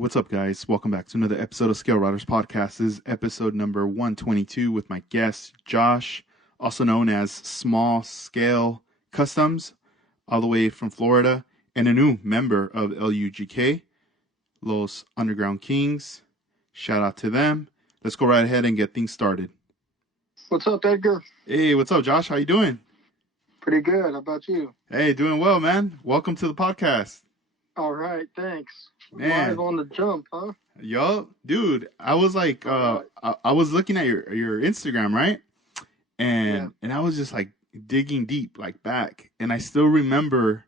What's up, guys? Welcome back to another episode of Scale Riders Podcast. This is episode number 122 with my guest, Josh, also known as Small Scale Customs, all the way from Florida, and a new member of LUGK, Los Underground Kings. Shout out to them. Let's go right ahead and get things started. What's up, Edgar? Hey, what's up, Josh? How you doing? Pretty good. How about you? Hey, doing well, man. Welcome to the podcast. All right, thanks. Man. Live on the jump, huh? Yo, dude, I was like, Right. I was looking at your Instagram, right? And I was just like digging deep, like back, and I still remember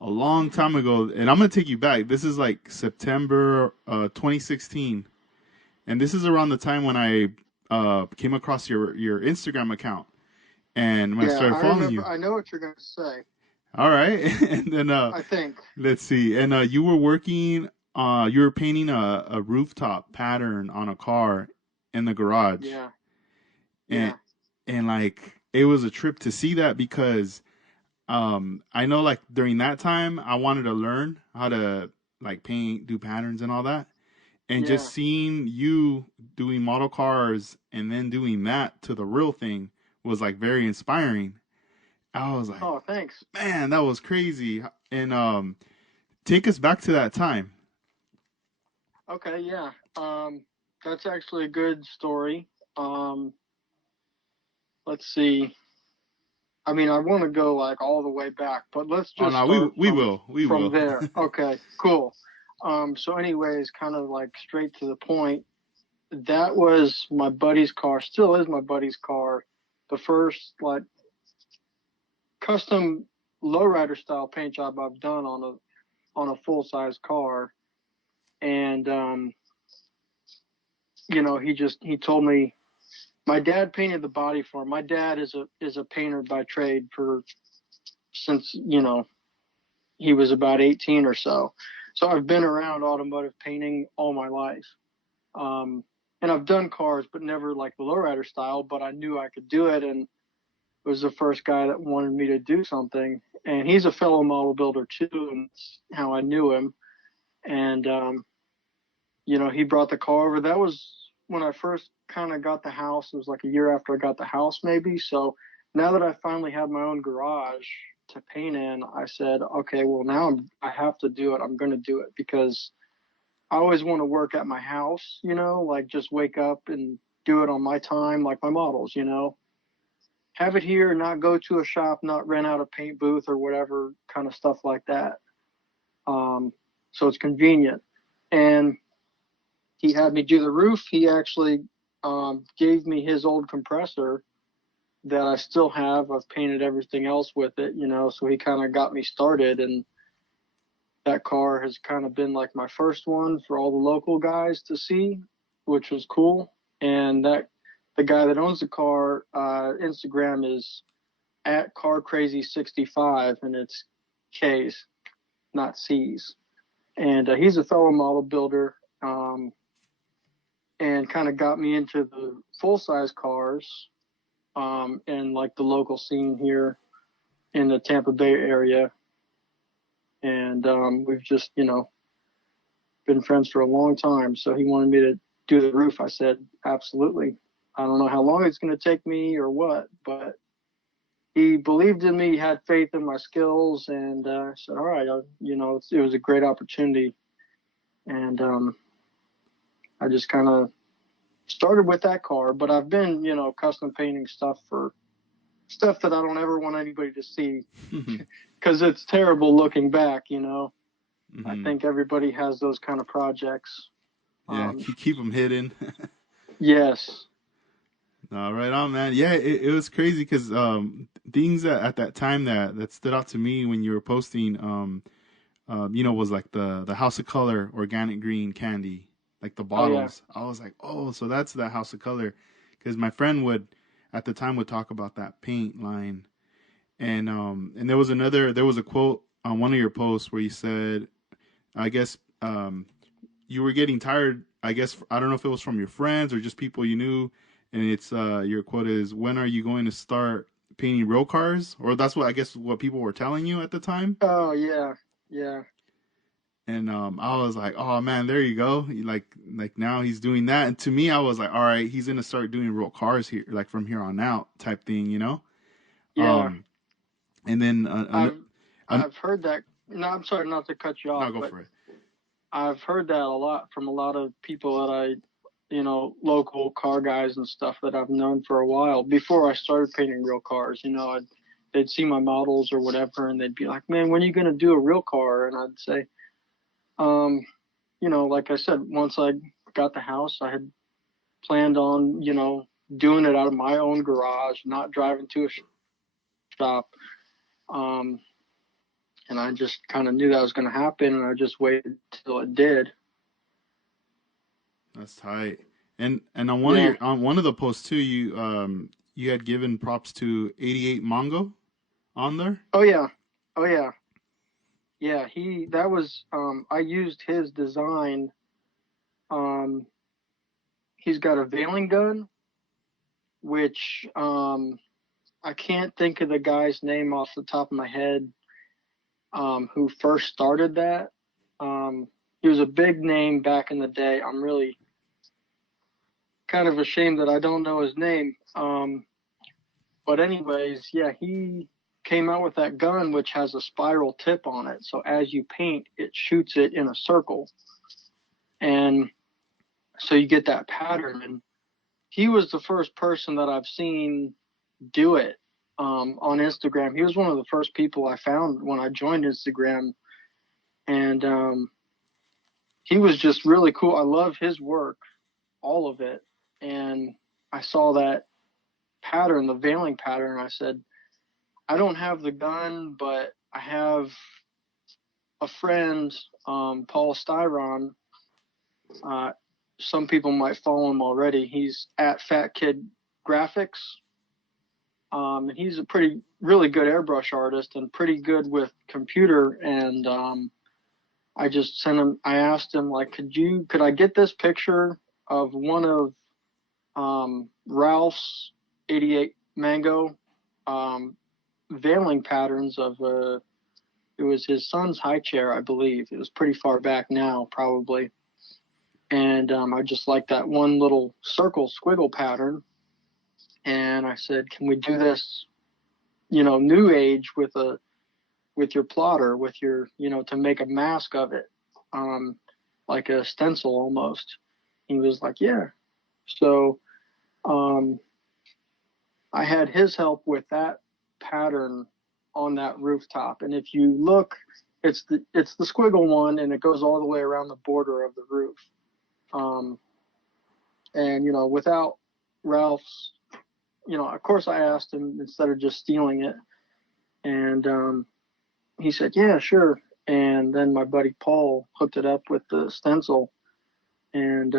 a long time ago. And I'm gonna take you back. This is like September 2016, and this is around the time when I came across your Instagram account, and when I started following you. I know what you're gonna say. All right, and then I think. let's see, and you were working. You were painting a rooftop pattern on a car in the garage. Yeah. And like it was a trip to see that because I know like during that time I wanted to learn how to like paint, do patterns and all that. And just seeing you doing model cars and then doing that to the real thing was like very inspiring. I was like, oh, thanks. Man, that was crazy. And take us back to that time. Okay, yeah. That's actually a good story. Let's see. I mean, I want to go like all the way back, but let's just we will from there. Okay, cool. So anyways, kind of like straight to the point. That was my buddy's car, still is my buddy's car. The first like custom lowrider style paint job I've done on a full size car. And he told me my dad painted the body for him. My dad is a painter by trade since he was about 18 or so. So I've been around automotive painting all my life. And I've done cars, but never like the lowrider style, but I knew I could do it, and was the first guy that wanted me to do something. And he's a fellow model builder too, and that's how I knew him. And he brought the car over. That was when I first kind of got the house. It was like a year after I got the house, maybe. So now that I finally had my own garage to paint in, I said, okay, well, now I have to do it. I'm going to do it because I always want to work at my house, like just wake up and do it on my time, like my models, have it here, not go to a shop, not rent out a paint booth or whatever kind of stuff like that. So it's convenient. And he had me do the roof. He actually gave me his old compressor that I still have. I've painted everything else with it, so he kind of got me started. And that car has kind of been like my first one for all the local guys to see, which was cool. And the guy that owns the car, Instagram is at CarCrazy65, and it's K's, not C's. And he's a fellow model builder, and kind of got me into the full-size cars and like the local scene here in the Tampa Bay area. And we've just, been friends for a long time. So he wanted me to do the roof. I said, absolutely. I don't know how long it's going to take me or what, but he believed in me, had faith in my skills, and said, all right, it was a great opportunity. And I just kind of started with that car, but I've been, custom painting stuff that I don't ever want anybody to see because it's terrible looking back, Mm-hmm. I think everybody has those kind of projects. Yeah, keep them hidden. Yes. No, right on, man. Yeah, it was crazy because things that at that time that stood out to me when you were posting, was like the House of Color organic green candy, like the bottles. Oh, yeah. I was like, oh, so that's the House of Color, because my friend at the time would talk about that paint line, and there was a quote on one of your posts where you said, I guess you were getting tired. I guess I don't know if it was from your friends or just people you knew. And it's your quote is, when are you going to start painting real cars? Or that's what people were telling you at the time. Oh yeah. And I was like, oh man, there you go. Like now he's doing that. And to me, I was like, all right, he's gonna start doing real cars here, like from here on out, type thing, you know. Yeah, Um, and then I've I've heard that. No, I'm sorry not to cut you off, no, go but for it. I've heard that a lot from a lot of people that local car guys and stuff that I've known for a while before I started painting real cars. They'd see my models or whatever, and they'd be like, "Man, when are you gonna do a real car?" And I'd say, um, like I said, once I got the house, I had planned on, doing it out of my own garage, not driving to a shop. Um, and I just kind of knew that was going to happen, and I just waited till it did. That's tight. And Yeah. on one of the posts too, you had given props to 88 Mongo on there. Oh yeah. Oh yeah. Yeah. That was, I used his design. Um, he's got a veiling gun, which, I can't think of the guy's name off the top of my head, who first started that. He was a big name back in the day. I'm really kind of ashamed that I don't know his name. But anyways, yeah, he came out with that gun which has a spiral tip on it. So as you paint, it shoots it in a circle. And so you get that pattern. And he was the first person that I've seen do it on Instagram. He was one of the first people I found when I joined Instagram. And he was just really cool. I love his work, all of it. And I saw that pattern, the veiling pattern. I said, I don't have the gun, but I have a friend, Paul Styron. Uh, some people might follow him already. He's at Fat Kid Graphics. And he's a really good airbrush artist and pretty good with computer. And I just sent him. I asked him, like, could I get this picture of one of Ralph's 88 Mango um, veiling patterns of it was his son's high chair, I believe. It was pretty far back now, probably. And I just like that one little circle squiggle pattern. And I said, can we do this, new age with your plotter, with your, to make a mask of it, like a stencil almost. He was like, yeah. So um, I had his help with that pattern on that rooftop. And if you look, it's the squiggle one, and it goes all the way around the border of the roof. Um, and without Ralph's, of course, I asked him instead of just stealing it, and he said, "Yeah, sure." And then my buddy Paul hooked it up with the stencil, and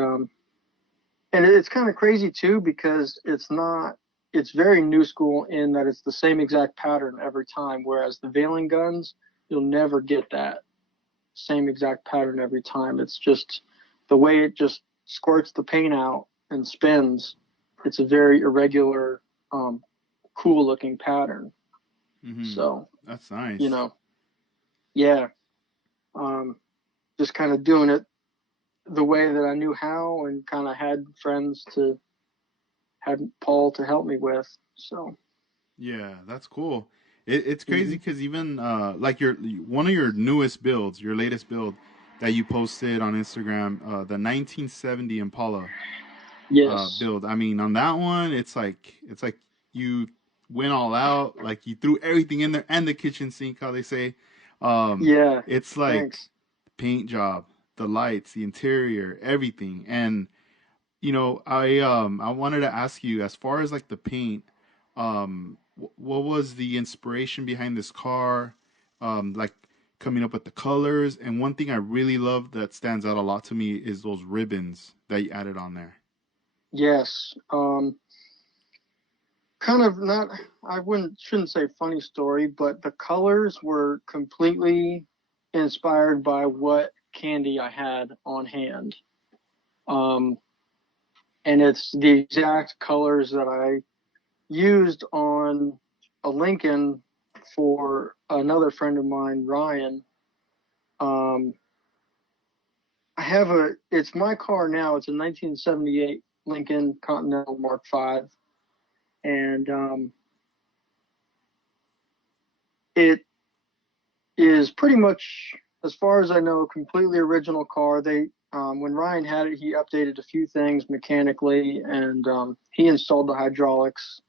it's kind of crazy too because it's not. It's very new school in that it's the same exact pattern every time, whereas the veiling guns, you'll never get that same exact pattern every time. It's just the way it just squirts the paint out and spins. It's a very irregular, cool looking pattern. Mm-hmm. So, That's you nice. know, yeah, um, just kind of doing it the way that I knew how and kind of had friends to had Paul to help me with. So, Yeah, that's cool. It's crazy mm-hmm. because even like your one of your newest builds, your latest build that you posted on Instagram, the 1970 Impala Yes, build. I mean, on that one, it's like you went all out, like you threw everything in there and the kitchen sink, how they say. Um, yeah, it's like thanks. paint job, the lights, the interior, everything. And I wanted to ask you as far as like the paint, what was the inspiration behind this car? Like coming up with the colors. And one thing I really love that stands out a lot to me is those ribbons that you added on there. Yes, kind of not. I wouldn't shouldn't say funny story, but the colors were completely inspired by what candy I had on hand. Um, and it's the exact colors that I used on a Lincoln for another friend of mine, Ryan. Um, it's my car now. It's a 1978 Lincoln Continental Mark V, and it is pretty much, as far as I know, a completely original car. When Ryan had it, he updated a few things mechanically, and he installed the hydraulics.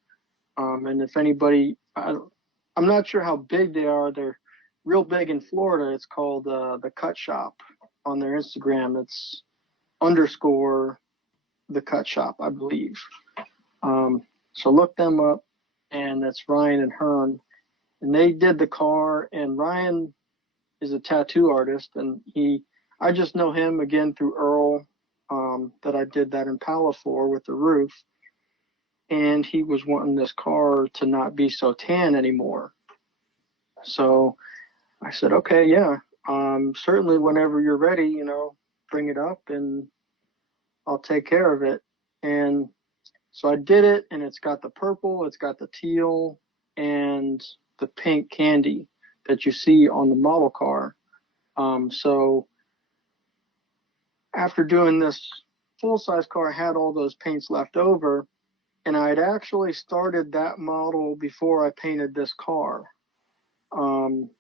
And if anybody, I'm not sure how big they are. They're real big in Florida. It's called the Cut Shop on their Instagram. It's underscore the Cut Shop, I believe. So look them up, and that's Ryan and Hearn, and they did the car. And Ryan is a tattoo artist, and I just know him again through Earl, that I did that Impala for with the roof, and he was wanting this car to not be so tan anymore. So I said, okay, yeah, certainly whenever you're ready, bring it up and I'll take care of it. And so I did it, and it's got the purple, it's got the teal, and the pink candy that you see on the model car. So after doing this full size car, I had all those paints left over, and I had actually started that model before I painted this car. Um,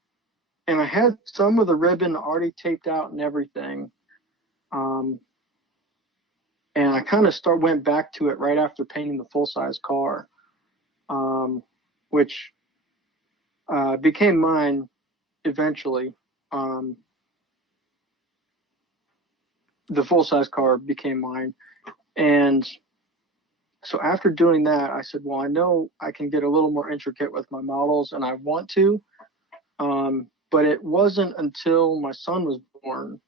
and I had some of the ribbon already taped out and everything. Um, and I kind of went back to it right after painting the full size car, which became mine eventually. Um, the full size car became mine. And so after doing that, I said, well, I know I can get a little more intricate with my models, and I want to. But it wasn't until my son was born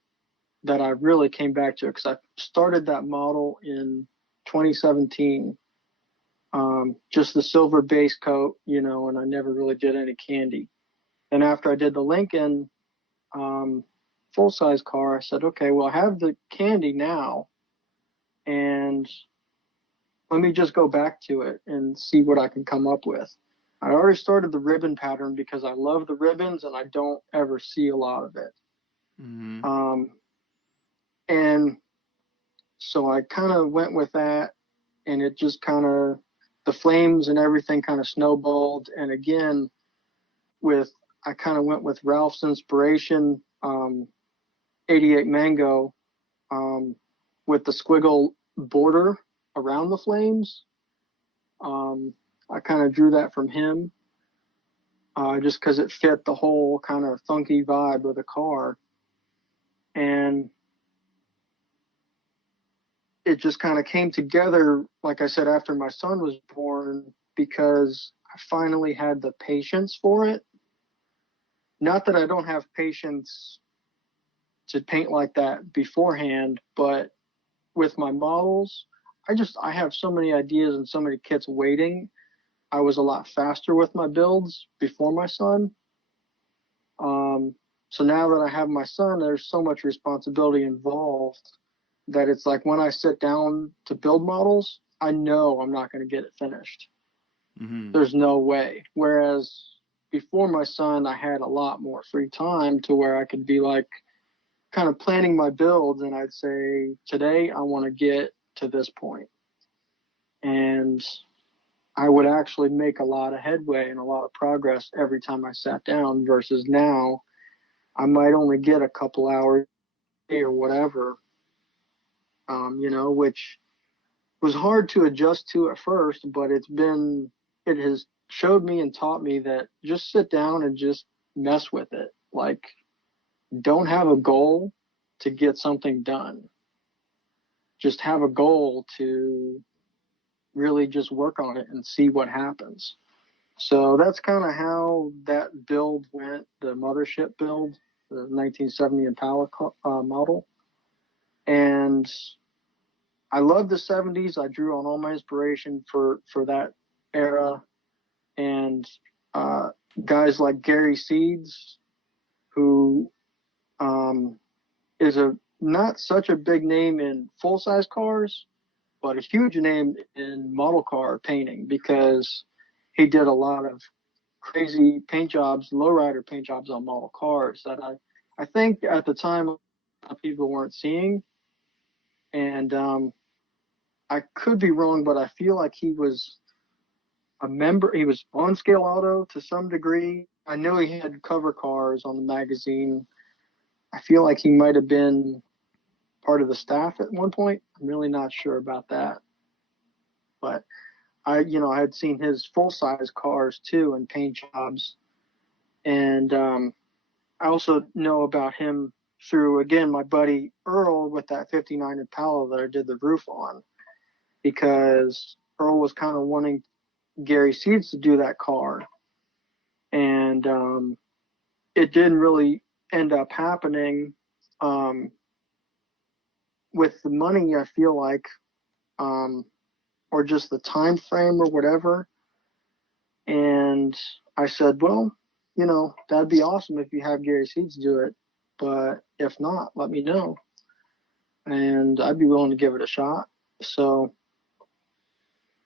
that I really came back to it, because I started that model in 2017, just the silver base coat, and I never really did any candy. And after I did the Lincoln full size car, I said, okay, well, I have the candy now, and let me just go back to it and see what I can come up with. I already started the ribbon pattern because I love the ribbons and I don't ever see a lot of it. Mm-hmm. Um, and so I kind of went with that, and it just kind of, the flames and everything kind of snowballed. And again, I kind of went with Ralph's inspiration, 88 Mango, um, with the squiggle border around the flames. I kind of drew that from him, just because it fit the whole kind of funky vibe of the car. And it just kind of came together, like I said, after my son was born, because I finally had the patience for it. Not that I don't have patience to paint like that beforehand, but with my models, I have so many ideas and so many kits waiting. I was a lot faster with my builds before my son. So now that I have my son, there's so much responsibility involved that it's like when I sit down to build models, I know I'm not going to get it finished. Mm-hmm. There's no way. Whereas before my son, I had a lot more free time to where I could be like kind of planning my builds, and I'd say, today I want to get to this point. And I would actually make a lot of headway and a lot of progress every time I sat down, versus now I might only get a couple hours or whatever, which was hard to adjust to at first, but it has showed me and taught me that just sit down and just mess with it. Like, don't have a goal to get something done. Just have a goal to really just work on it and see what happens. So that's kind of how that build went, the mothership build, the 1970 Impala model. And I love the 70s. I drew on all my inspiration for that era. And uh, guys like Gary Seeds, who is a not such a big name in full-size cars, but a huge name in model car painting, because he did a lot of crazy paint jobs, lowrider paint jobs on model cars that I think at the time people weren't seeing. And I could be wrong, but I feel like he was a member. He was on Scale Auto to some degree. I know he had cover cars on the magazine. I feel like he might have been part of the staff at one point. I'm really not sure about that, but I had seen his full size cars too and paint jobs, and I also know about him through again my buddy Earl with that '59 Impala that I did the roof on, because Earl was kind of wanting Gary Seeds to do that car, and it didn't really end up happening. Um, with the money, I feel like, um, or just the time frame or whatever. And I said, well, that'd be awesome if you have Gary Seeds do it, but if not, let me know, and I'd be willing to give it a shot. So,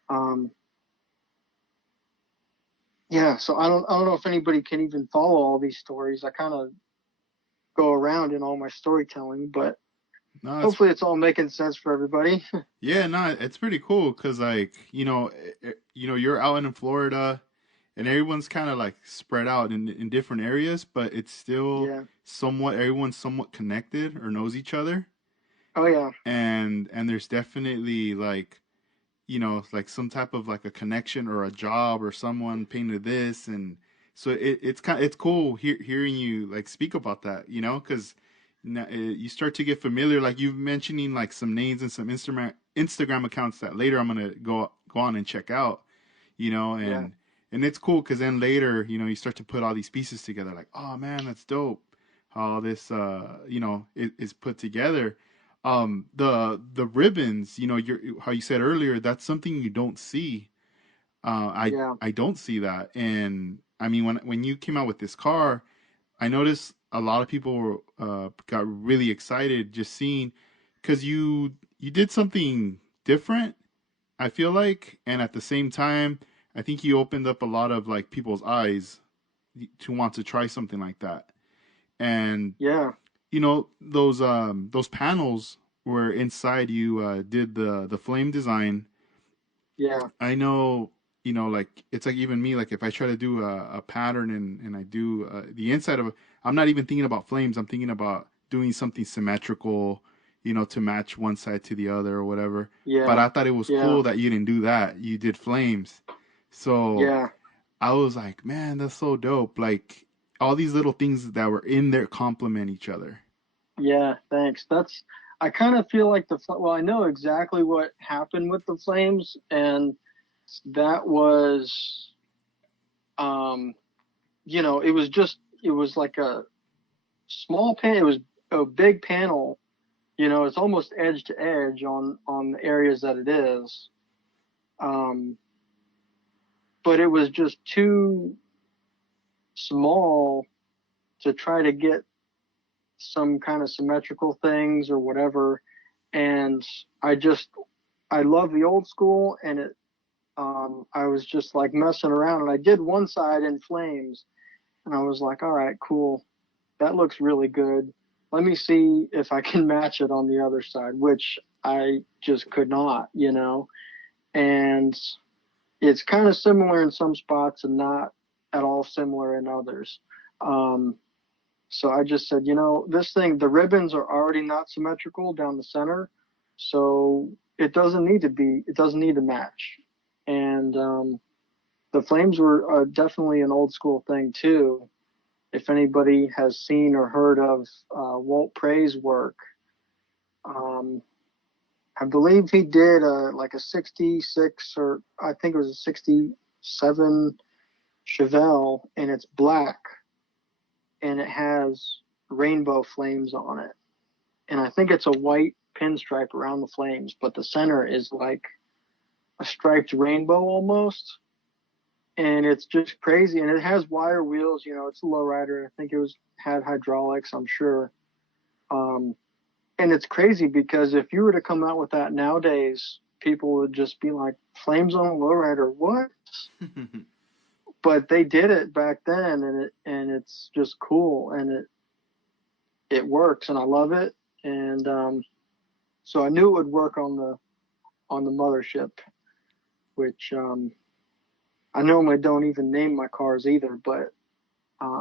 um, yeah. So I don't know if anybody can even follow all these stories. I kind of go around in all my storytelling, but No, it's hopefully it's all making sense for everybody. yeah, no, it's pretty cool because like you're out in Florida, and everyone's kind of like spread out in different areas, but it's still Yeah. somewhat everyone's somewhat connected or knows each other, Oh yeah. and there's definitely like like some type of like a connection or a job or someone painted this, and so it's cool hearing you like speak about that, because you start to get familiar, like you mentioning like some names and some Instagram accounts that later I'm gonna go on and check out, Yeah. and it's cool because then later you start to put all these pieces together, like, oh man, that's dope how this is put together. The ribbons, how you said earlier, that's something you don't see. Yeah. I don't see that. And I mean, when you came out with this car, I noticed a lot of people got really excited just seeing, because you did something different, I feel like, and at the same time, I think you opened up a lot of like people's eyes to want to try something like that. And Yeah. those panels where inside you did the flame design. Yeah. I know, like it's like even me, like if I try to do a pattern and I do the inside of it, I'm not even thinking about flames. I'm thinking about doing something symmetrical, to match one side to the other or whatever. But Yeah. I thought it was Yeah. cool that you didn't do that. You did flames. So Yeah. I was like, man, that's so dope. Like all these little things that were in there complement each other. Yeah. Thanks. I kind of feel like well, I know exactly what happened with the flames, and that was, um, it was like a small pan. It was a big panel. It's almost edge to edge on the areas that it is. Um, but it was just too small to try to get some kind of symmetrical things or whatever. And I just, I love the old school, and I was just like messing around, and I did one side in flames, and I was like, all right, cool. That looks really good. Let me see if I can match it on the other side, which I just could not. And it's kind of similar in some spots and not at all similar in others. Um, So I just said, this thing, the ribbons are already not symmetrical down the center, so it doesn't need to match. And the flames were definitely an old school thing too. If anybody has seen or heard of Walt Prey's work, um, I believe he did like a '66, or I think it was a '67 Chevelle, and it's black, and it has rainbow flames on it. And I think it's a white pinstripe around the flames, but the center is like a striped rainbow almost. And it's just crazy. And it has wire wheels, it's a lowrider. I think had hydraulics, I'm sure. Um, and it's crazy because if you were to come out with that nowadays, people would just be like, flames on a lowrider, what? But they did it back then, and it's just cool, and it works, and I love it. and so I knew it would work on the mothership, which I normally don't even name my cars either, but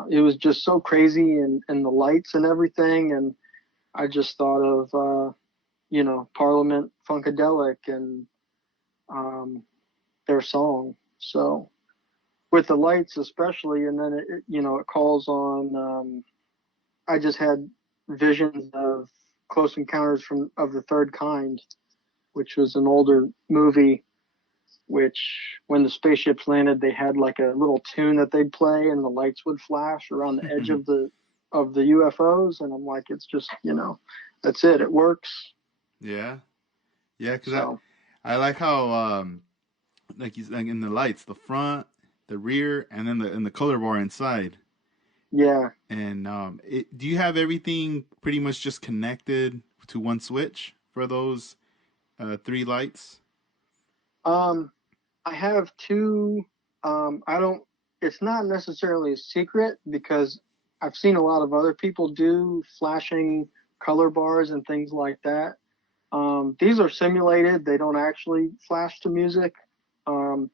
it was just so crazy and the lights and everything, and I just thought of Parliament Funkadelic and um, their song. So with the lights especially, and then it calls on. I just had visions of Close Encounters of the Third Kind, which was an older movie. Which, when the spaceships landed, they had like a little tune that they'd play, and the lights would flash around the edge of the UFOs. And I'm like, it's just that's it. It works. Yeah, yeah, because So I like how like you like in the lights, the front, the rear, and then the color bar inside. yeah. And do you have everything pretty much just connected to one switch for those three lights? Um, I have two. I don't. It's not necessarily a secret because I've seen a lot of other people do flashing color bars and things like that. These are simulated; they don't actually flash to music. Um,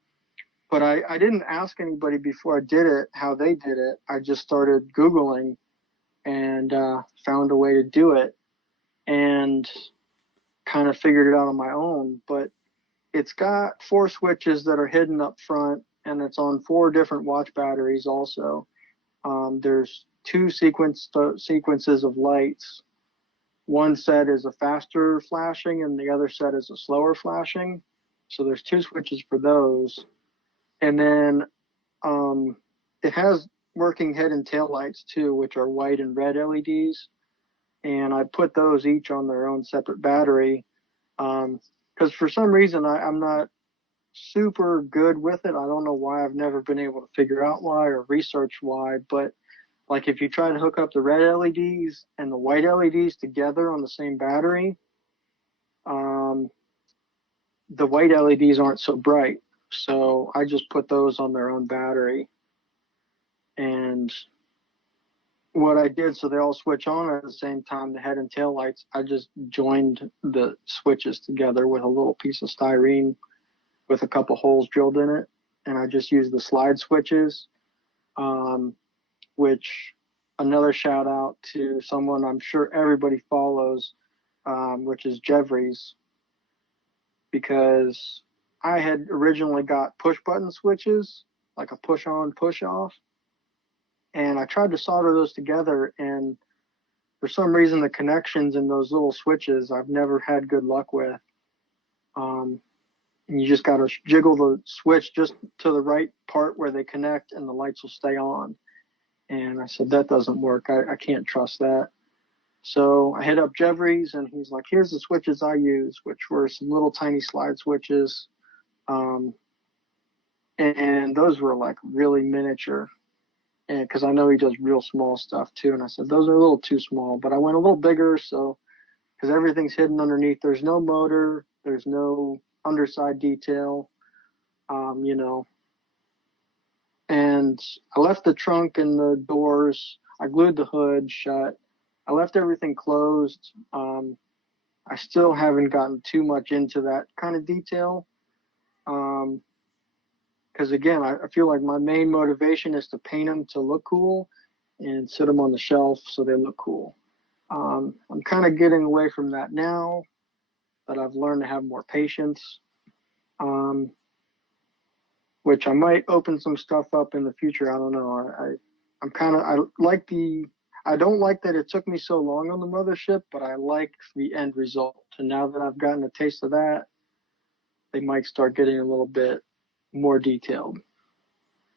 but I didn't ask anybody before I did it how they did it. I just started Googling and found a way to do it and kind of figured it out on my own. But it's got four switches that are hidden up front, and it's on four different watch batteries also. There's two sequences of lights. One set is a faster flashing, and the other set is a slower flashing. So there's two switches for those. And then it has working head and tail lights too, which are white and red LEDs. And I put those each on their own separate battery. Because for some reason I'm not super good with it. I don't know why. I've never been able to figure out why or research why. But like if you try to hook up the red LEDs and the white LEDs together on the same battery, um, the white LEDs aren't so bright. So I just put those on their own battery. And what I did, so they all switch on at the same time, the head and tail lights, I just joined the switches together with a little piece of styrene with a couple holes drilled in it. And I just used the slide switches, um, which another shout out to someone I'm sure everybody follows, which is Jeffries, because I had originally got push button switches, like a push on, push off. And I tried to solder those together, and for some reason, the connections in those little switches I've never had good luck with. Um, and you just got to jiggle the switch just to the right part where they connect, and the lights will stay on. And I said, that doesn't work. I can't trust that. So I hit up Jeffries, and he's like, here's the switches I use, which were some little tiny slide switches. Um, and those were like really miniature. And because I know he does real small stuff too. And I said, those are a little too small, but I went a little bigger. So, because everything's hidden underneath, there's no motor, there's no underside detail, um, you know, and I left the trunk and the doors. I glued the hood shut. I left everything closed. I still haven't gotten too much into that kind of detail. Um, because again, I feel like my main motivation is to paint them to look cool and sit them on the shelf so they look cool. I'm kind of getting away from that now that I've learned to have more patience, um, which I might open some stuff up in the future. I don't know. I'm kind of, I like I don't like that it took me so long on the mothership, but I like the end result. And now that I've gotten a taste of that, they might start getting a little bit more detailed.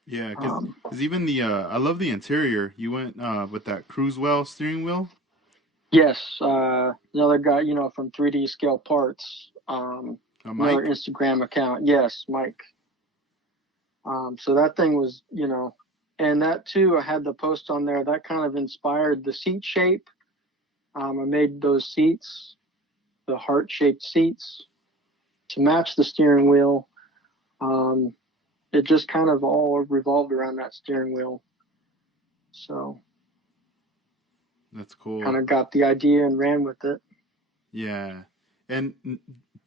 Yeah, because Um, even the I love the interior. You went with that Cruisewell steering wheel. yes, another guy, from 3D Scale Parts, another Mike. Instagram account. Yes, Mike. So that thing was, and that too, I had the post on there that kind of inspired the seat shape. I made those seats, the heart shaped seats, to match the steering wheel. Um, it just kind of all revolved around that steering wheel. So That's kind cool. of got the idea and ran with it. Yeah. And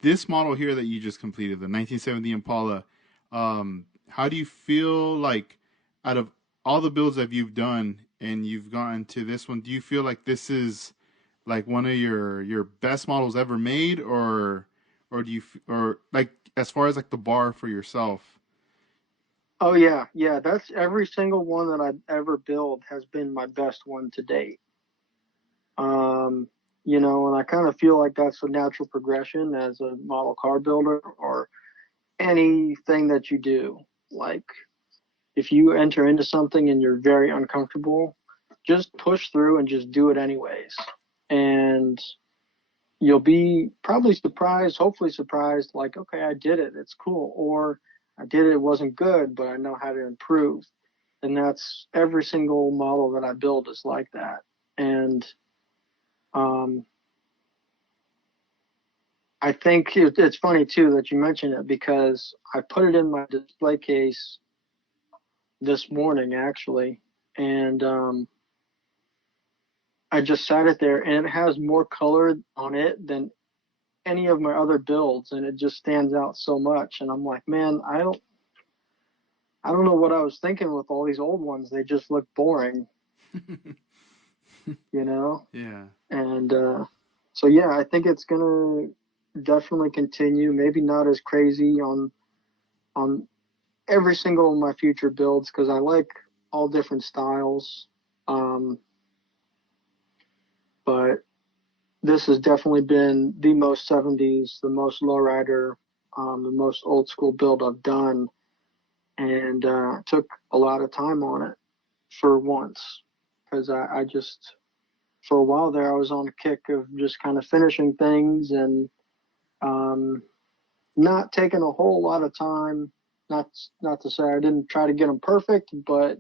this model here that you just completed, the 1970 Impala, how do you feel like out of all the builds that you've done and you've gotten to this one, do you feel like this is like one of your best models ever made, or do you or like as far as like the bar for yourself? Oh yeah, yeah. That's every single one that I've ever built has been my best one to date. Um, and I kind of feel like that's a natural progression as a model car builder or anything that you do. Like if you enter into something and you're very uncomfortable, just push through and just do it anyways. And you'll be probably surprised, hopefully surprised, like, okay, I did it. It's cool. Or I did it. It wasn't good, but I know how to improve. And that's every single model that I build is like that. And um, I think it's funny too that you mentioned it because I put it in my display case this morning actually, and I just sat it there, and it has more color on it than any of my other builds, and it just stands out so much. And I'm like, man, I don't know what I was thinking with all these old ones. They just look boring, you know. Yeah. And so yeah, I think it's gonna definitely continue. Maybe not as crazy on every single of my future builds because I like all different styles. Um, but this has definitely been the most 70s, the most lowrider, the most old school build I've done, and took a lot of time on it for once because I just for a while there I was on a kick of just kind of finishing things and um, not taking a whole lot of time. Not to say I didn't try to get them perfect, but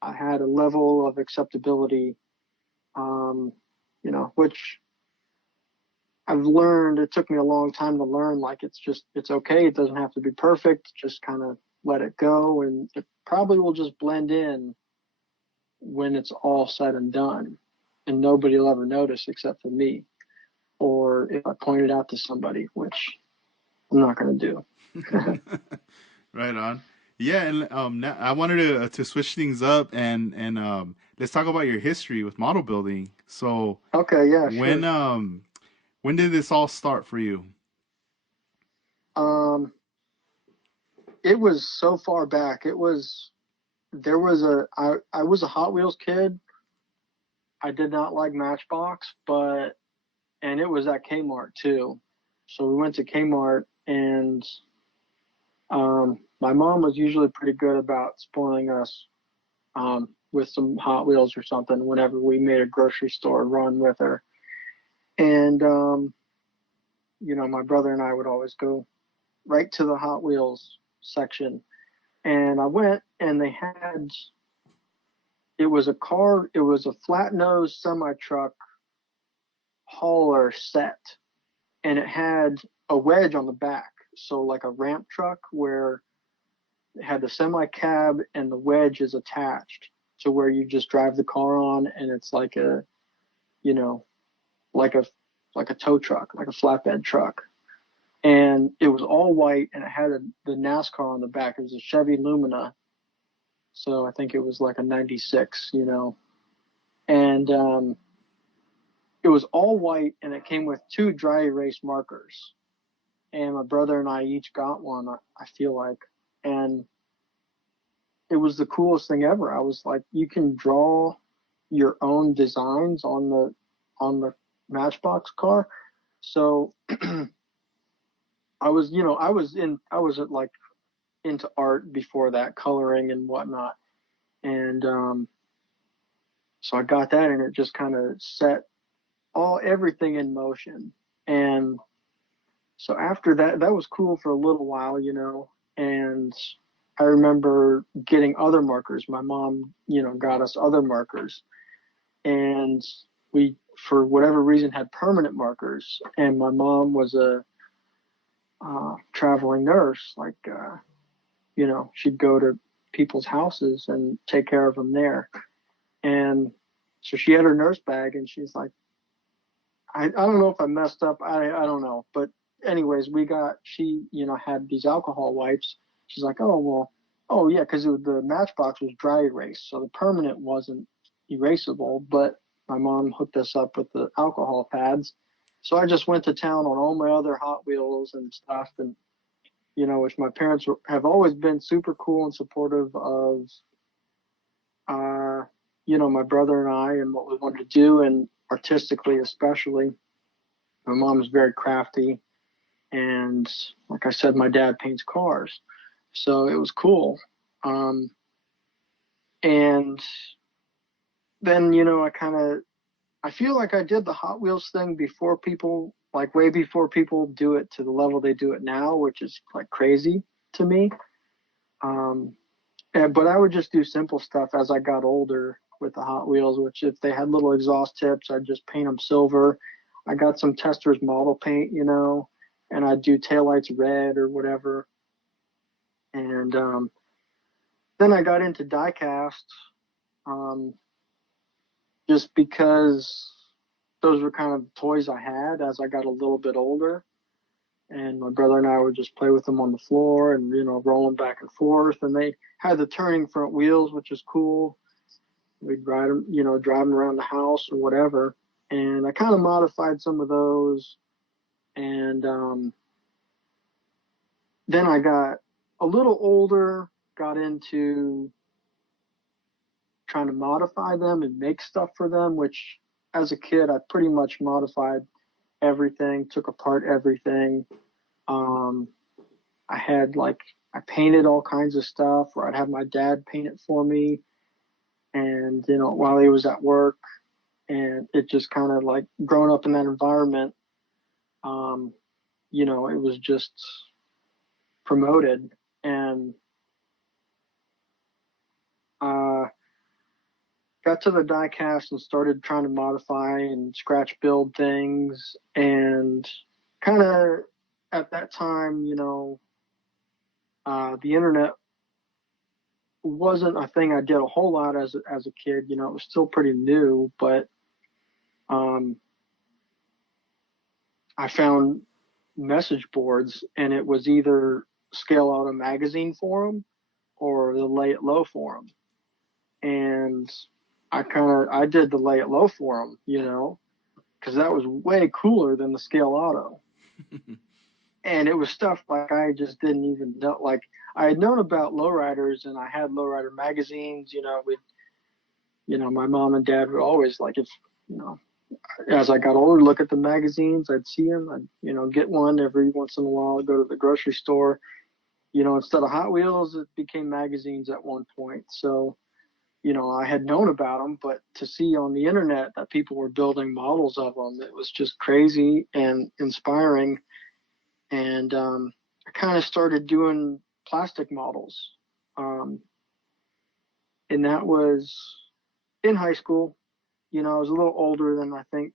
I had a level of acceptability, um, which I've learned. It took me a long time to learn. Like it's okay. It doesn't have to be perfect. Just kind of let it go, and it probably will just blend in when it's all said and done, and nobody will ever notice except for me, or if I point it out to somebody, which I'm not going to do. Right on. Yeah, and now I wanted to switch things up and let's talk about your history with model building. So Okay, yeah, when sure. um when did this all start for you? Um, it was so far back. I was a Hot Wheels kid. I did not like Matchbox, and it was at Kmart too. So we went to Kmart, and my mom was usually pretty good about spoiling us with some Hot Wheels or something whenever we made a grocery store run with her. And my brother and I would always go right to the Hot Wheels section. And I went, and it was a car, it was a flat nose semi truck hauler set, and it had a wedge on the back. So, like a ramp truck where it had the semi cab and the wedge is attached to where you just drive the car on, and it's like you know, like a tow truck, like a flatbed truck. And it was all white, and it had the NASCAR on the back. It was a Chevy Lumina, so I think it was like a '96, and it was all white, and it came with two dry erase markers. And my brother and I each got one. I feel like, and it was the coolest thing ever. I was like, you can draw your own designs on the Matchbox car. So I was like into art before that, coloring and whatnot, and so I got that, and it just kind of set everything in motion. And so after that, that was cool for a little while, and I remember getting other markers. My mom, got us other markers, and we, for whatever reason, had permanent markers. And my mom was a traveling nurse, like she'd go to people's houses and take care of them there. And So she had her nurse bag, and she's like, I don't know if I messed up. I don't know. But anyways, she, had these alcohol wipes. She's like, oh, well, oh, yeah, because the Matchbox was dry erase. So the permanent wasn't erasable. But my mom hooked us up with the alcohol pads. So I just went to town on all my other Hot Wheels and stuff. And, which my parents have always been super cool and supportive of, uh, my brother and I and what we wanted to do, and artistically especially. My mom is very crafty, and like I said, my dad paints cars, so it was cool. Um, and then I feel like I did the Hot Wheels thing before people, like way before people do it to the level they do it now, which is like crazy to me. Um, but I would just do simple stuff as I got older with the Hot Wheels, which if they had little exhaust tips, I'd just paint them silver. I got some Testors model paint, and I'd do taillights red or whatever. And then I got into die cast, um, just because those were kind of the toys I had as I got a little bit older. And my brother and I would just play with them on the floor and, roll them back and forth. And they had the turning front wheels, which is cool. We'd ride them, drive them around the house or whatever. And I kind of modified some of those. And then I got a little older, got into trying to modify them and make stuff for them, which as a kid, I pretty much modified everything, took apart everything. Um, I painted all kinds of stuff, or I'd have my dad paint it for me. And, while he was at work, and it just kind of like growing up in that environment, um, it was just promoted. And uh, got to the die cast and started trying to modify and scratch build things. And kind of at that time, the internet wasn't a thing I did a whole lot as a kid. It was still pretty new, but um, I found message boards, and it was either Scale Auto Magazine forum or the Lay It Low forum. And I did the Lay It Low forum, because that was way cooler than the Scale Auto. And it was stuff like I just didn't even know. Like I had known about lowriders, and I had lowrider magazines. My mom and dad would always like, if as I got older, look at the magazines. I'd see them. I'd get one every once in a while. I'd go to the grocery store. Instead of Hot Wheels, it became magazines at one point. So I had known about them, but to see on the internet that people were building models of them, it was just crazy and inspiring. And I kind of started doing plastic models. Um, and that was in high school. I was a little older than I think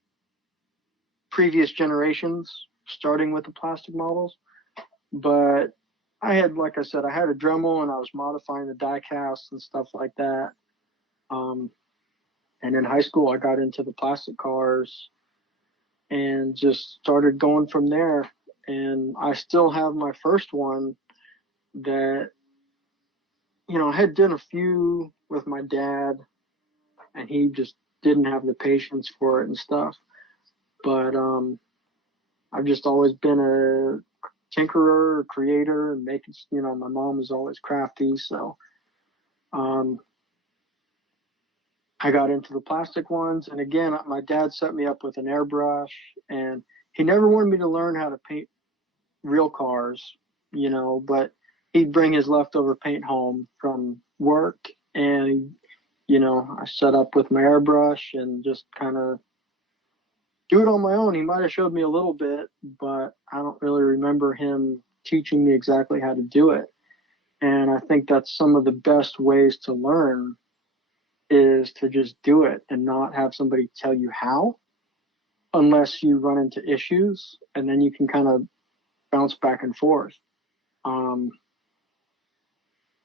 previous generations, starting with the plastic models. But like I said, I had a Dremel, and I was modifying the die casts and stuff like that. Um, and in high school, I got into the plastic cars and just started going from there. And I still have my first one that, I had done a few with my dad, and he just didn't have the patience for it and stuff. But I've just always been a tinkerer, creator, and making, my mom was always crafty. So um, I got into the plastic ones. And again, my dad set me up with an airbrush, and he never wanted me to learn how to paint real cars, but he'd bring his leftover paint home from work, and, I set up with my airbrush and just kind of do it on my own. He might have showed me a little bit, but I don't really remember him teaching me exactly how to do it. And I think that's some of the best ways to learn, is to just do it and not have somebody tell you how, unless you run into issues, and then you can kind of bounce back and forth. Um,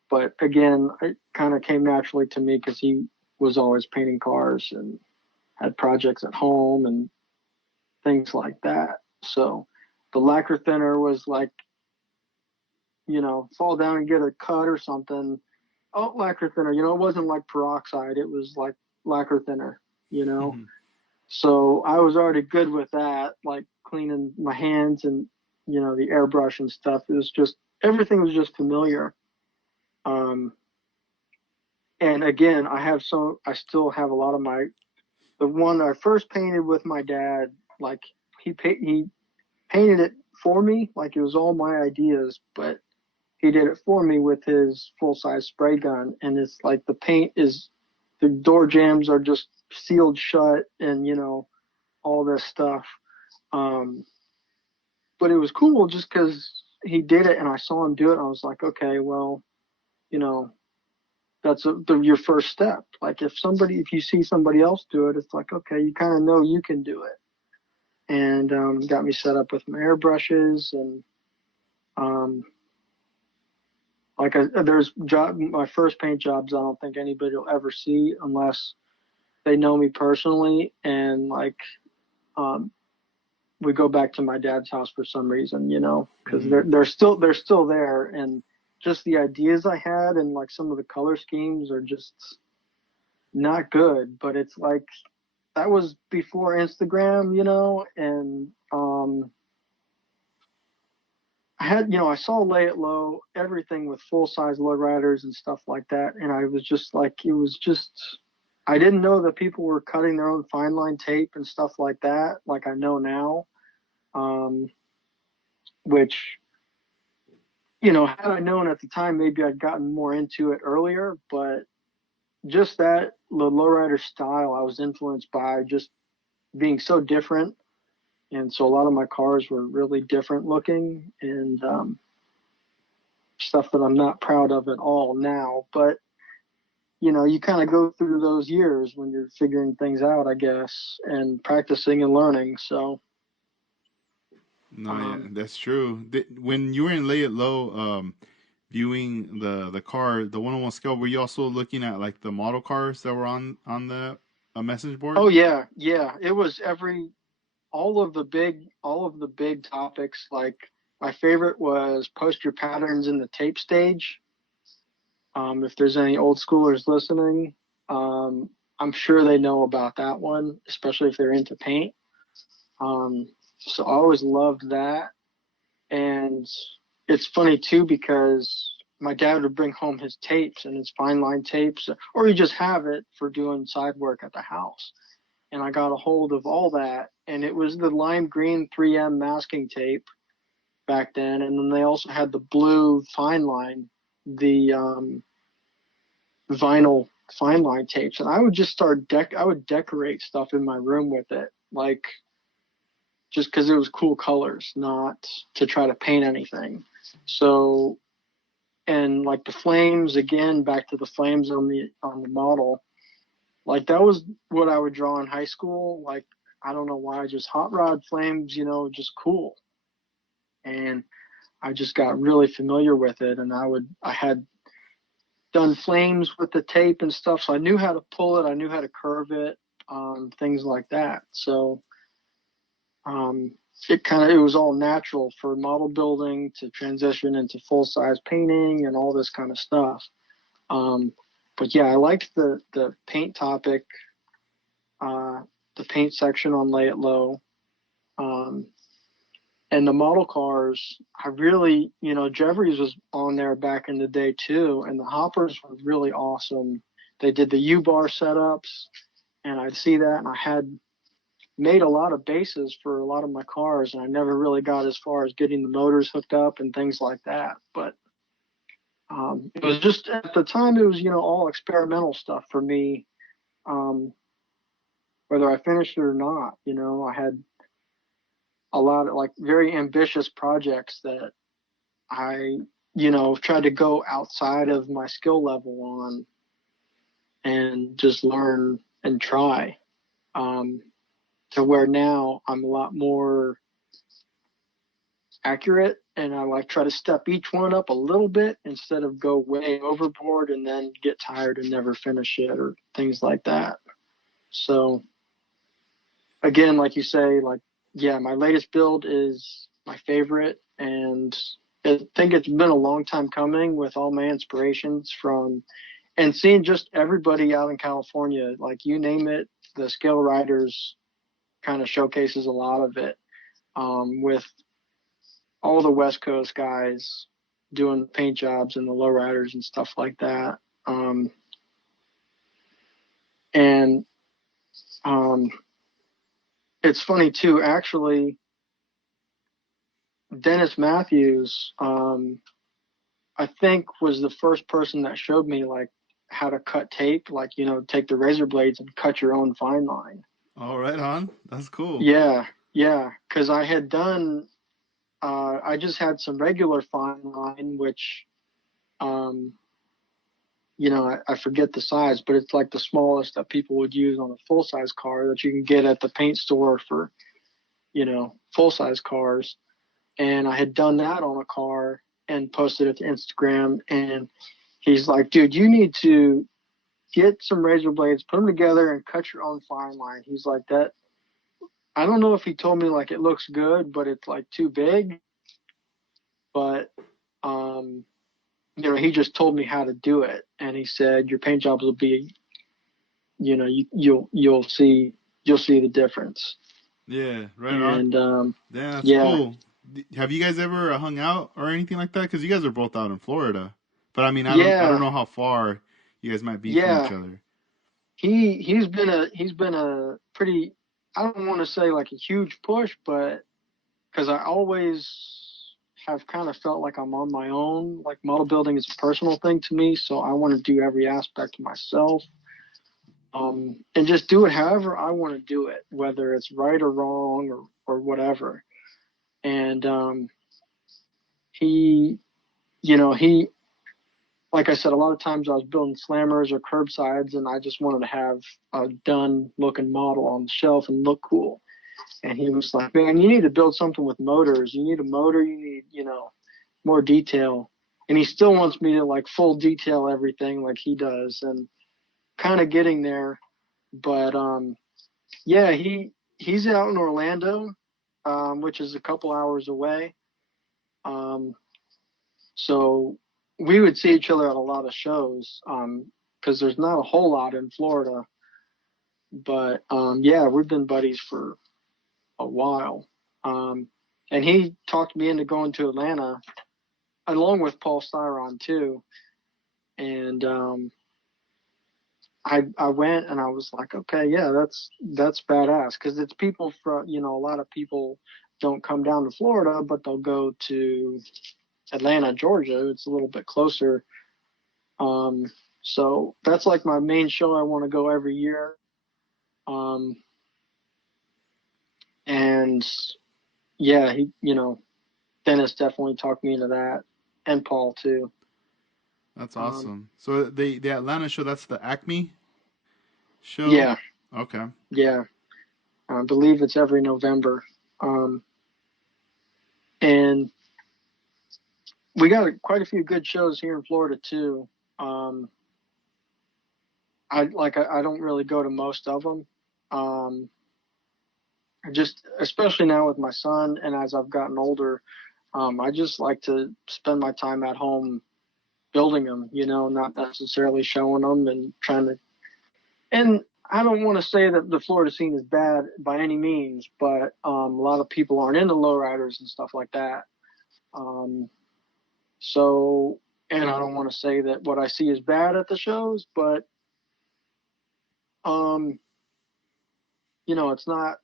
but again, it kind of came naturally to me because he was always painting cars, and had projects at home and things like that. So the lacquer thinner was like, fall down and get a cut or something. Oh, lacquer thinner. It wasn't like peroxide. It was like lacquer thinner, you know. Mhm. So I was already good with that, like cleaning my hands and, the airbrush and stuff. It was just, everything was just familiar. Um, and again, I still have a lot of the one I first painted with my dad, like he painted it for me, like it was all my ideas, but he did it for me with his full size spray gun. And it's like the door jambs are just sealed shut and, all this stuff. Um, but it was cool just because he did it and I saw him do it. And I was like, okay, well, you know, that's your first step. Like if you see somebody else do it, it's like, okay, you kind of know you can do it. And got me set up with my airbrushes and um, there's my first paint jobs. I don't think anybody will ever see unless they know me personally. And like, um, we go back to my dad's house for some reason, because Mhm. they're still there, and just the ideas I had and like some of the color schemes are just not good. But it's like that was before Instagram, and I saw Lay It Low, everything with full size lowriders and stuff like that, and I was just like, it was just. I didn't know that people were cutting their own fine line tape and stuff like that, like I know now. Um, which had I known at the time, maybe I'd gotten more into it earlier. But just that, the lowrider style, I was influenced by just being so different. And so a lot of my cars were really different looking and stuff that I'm not proud of at all now. But, you kind of go through those years when you're figuring things out, I guess, and practicing and learning. So, No, yeah, um, that's true. When you were in Lay It Low, viewing the car, the 101 scale, were you also looking at like the model cars that were on the a message board? oh, yeah, yeah. It was all of the big topics. Like my favorite was post your patterns in the tape stage. If there's any old schoolers listening, um, I'm sure they know about that one, especially if they're into paint. Um, so I always loved that. And it's funny too because my dad would bring home his tapes and his fine line tapes, or he just have it for doing side work at the house. And I got a hold of all that, and it was the lime green 3M masking tape back then, and then they also had the blue fine line, the vinyl fine line tapes, and I would just I would decorate stuff in my room with it, like just because it was cool colors, not to try to paint anything. So, and like the flames again, back to the flames on the model, like that was what I would draw in high school. Like I don't know why, just hot rod flames, just cool. And I just got really familiar with it, and I had done flames with the tape and stuff, so I knew how to pull it, I knew how to curve it, things like that. So um, it was all natural for model building to transition into full size painting and all this kind of stuff. Um, but yeah, I liked the paint topic, uh, the paint section on Lay It Low. Um, and the model cars, I really, Jeffries was on there back in the day too, and the hoppers were really awesome. They did the U-bar setups, and I'd see that, and I had made a lot of bases for a lot of my cars, and I never really got as far as getting the motors hooked up and things like that. But it was just at the time, it was, all experimental stuff for me, um, whether I finished it or not. I had a lot of like very ambitious projects that I, tried to go outside of my skill level on and just learn and try, um, to where now I'm a lot more accurate and I like try to step each one up a little bit instead of go way overboard and then get tired and never finish it or things like that. So, again, like you say, like, yeah, my latest build is my favorite. And I think it's been a long time coming with all my inspirations from, and seeing just everybody out in California, like you name it, the scale riders kind of showcases a lot of it, with all the West Coast guys doing paint jobs and the lowriders and stuff like that. And um, it's funny too, actually, Dennis Matthews, I think was the first person that showed me like how to cut tape, like, take the razor blades and cut your own fine line. All right, on. That's cool. Yeah, yeah, because I had done, I just had some regular fine line, which, um, I forget the size, but it's like the smallest that people would use on a full size car that you can get at the paint store for, full size cars. And I had done that on a car and posted it to Instagram. And he's like, dude, you need to get some razor blades, put them together, and cut your own fine line. He's like, that. I don't know if he told me like it looks good, but it's like too big. But um, he just told me how to do it, and he said your paint jobs will be, you'll see the difference. Yeah, right on. And Yeah, that's yeah, cool. Have you guys ever hung out or anything like that? Because you guys are both out in Florida. But I mean, I don't yeah, know how far you guys might be from each yeah. other. He's been a pretty, I don't want to say like a huge push, but because I always have kind of felt like I'm on my own. Like model building is a personal thing to me, so I want to do every aspect myself, and just do it however I want to do it, whether it's right or wrong or whatever. And he, he, like I said, a lot of times I was building slammers or curbsides, and I just wanted to have a done looking model on the shelf and look cool. And he was like, man, you need to build something with motors. You need a motor. You need, more detail. And he still wants me to like full detail everything like he does, and kind of getting there. But yeah, he's out in Orlando, which is a couple hours away. Um, so we would see each other at a lot of shows, because there's not a whole lot in Florida. But yeah, we've been buddies for a while. Um, and he talked me into going to Atlanta along with Paul Styron too. And I went and I was like, okay, yeah, that's badass, because it's people from, a lot of people don't come down to Florida, but they'll go to Atlanta, Georgia. It's a little bit closer. Um, so that's like my main show. I want to go every year. Um, and yeah, Dennis definitely talked me into that, and Paul too. That's Um, awesome. So the Atlanta show, that's the Acme show. yeah, Okay. yeah, I believe it's every November. Um, and we got quite a few good shows here in Florida too. Um, I don't really go to most of them. Um, just especially now with my son, and as I've gotten older, I just like to spend my time at home building them. Not necessarily showing them and trying to. And I don't want to say that the Florida scene is bad by any means, but a lot of people aren't into lowriders and stuff like that. Um, So, and I don't want to say that what I see is bad at the shows, but um, it's not.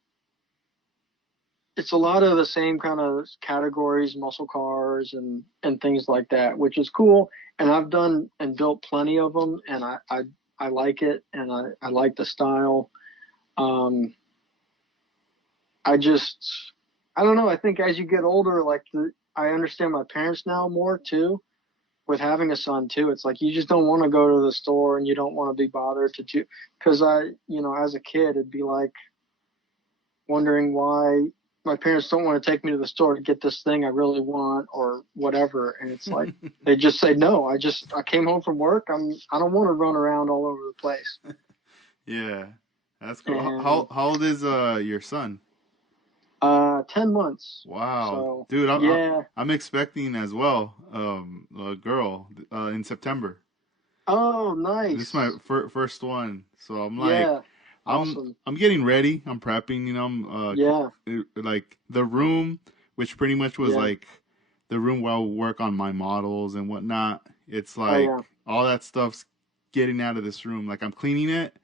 It's a lot of the same kind of categories, muscle cars and things like that, which is cool. And I've done and built plenty of them, and I like it, and I like the style. Um, I don't know. I think as you get older, like I understand my parents now more too, with having a son too. It's like you just don't want to go to the store and you don't want to be bothered to do, because as a kid, it'd be like wondering why my parents don't want to take me to the store to get this thing I really want or whatever. And it's like they just say no. I came home from work. I don't want to run around all over the place. Yeah. That's cool. And How old is your son? 10 months. Wow, So dude, yeah. I'm expecting as well a girl in September. Oh, This is my nice. first one, so I'm like, Yeah. Awesome. I'm getting ready. I'm prepping. You know, I'm Yeah. like the room, which pretty much was Yeah. like the room where I'll work on my models and whatnot. It's Oh yeah. like all that stuff's getting out of this room. Like I'm cleaning it,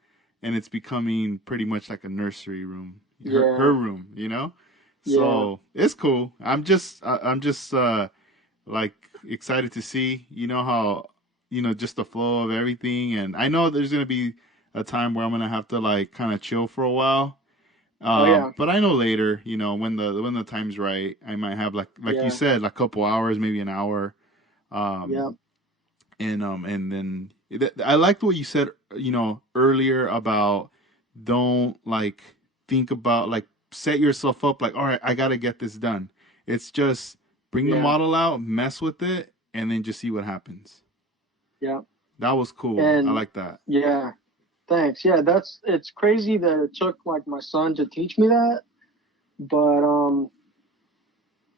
and it's becoming pretty much like a nursery room, her Yeah. room. You know, Yeah. so it's cool. I'm just like excited to see, you know, how, you know, just the flow of everything. And I know there's gonna be a time where I'm gonna have to like kind of chill for a while. Oh yeah. But I know later, you know, when the time's right, I might have like you Yeah. said, like a couple hours, maybe an hour. Yeah. Um, and then I liked what you said, you know, earlier about don't like think about like set yourself up like, all right, I gotta get this done. It's just bring the Yeah. model out, mess with it, and then just see what happens. Yeah. That was cool. I And like that. yeah. Thanks. Yeah, it's crazy that it took like my son to teach me that, but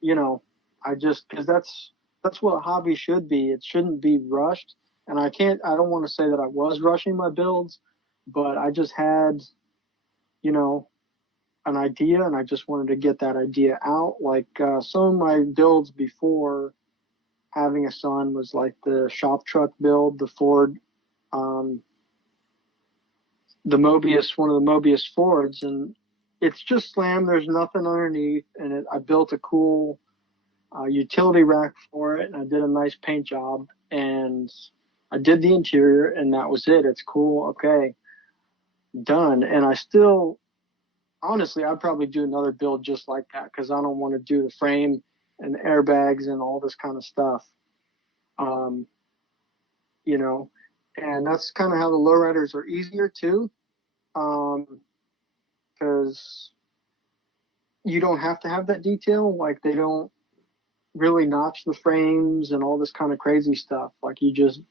you know, I just because that's what a hobby should be. It shouldn't be rushed. And I don't want to say that I was rushing my builds, but I just had, you know, an idea and I just wanted to get that idea out. Like some of my builds before having a son was like the shop truck build, the Ford, um, the Mobius, one of the Mobius Fords, and it's just slam. There's nothing underneath, and I built a cool utility rack for it, and I did a nice paint job, and I did the interior, and that was it. It's cool. Okay, done. And I still, honestly, I'd probably do another build just like that because I don't want to do the frame and the airbags and all this kind of stuff. Um, you know, and that's kind of how the lowriders are easier too, because you don't have to have that detail. Like they don't really notch the frames and all this kind of crazy stuff. Like you just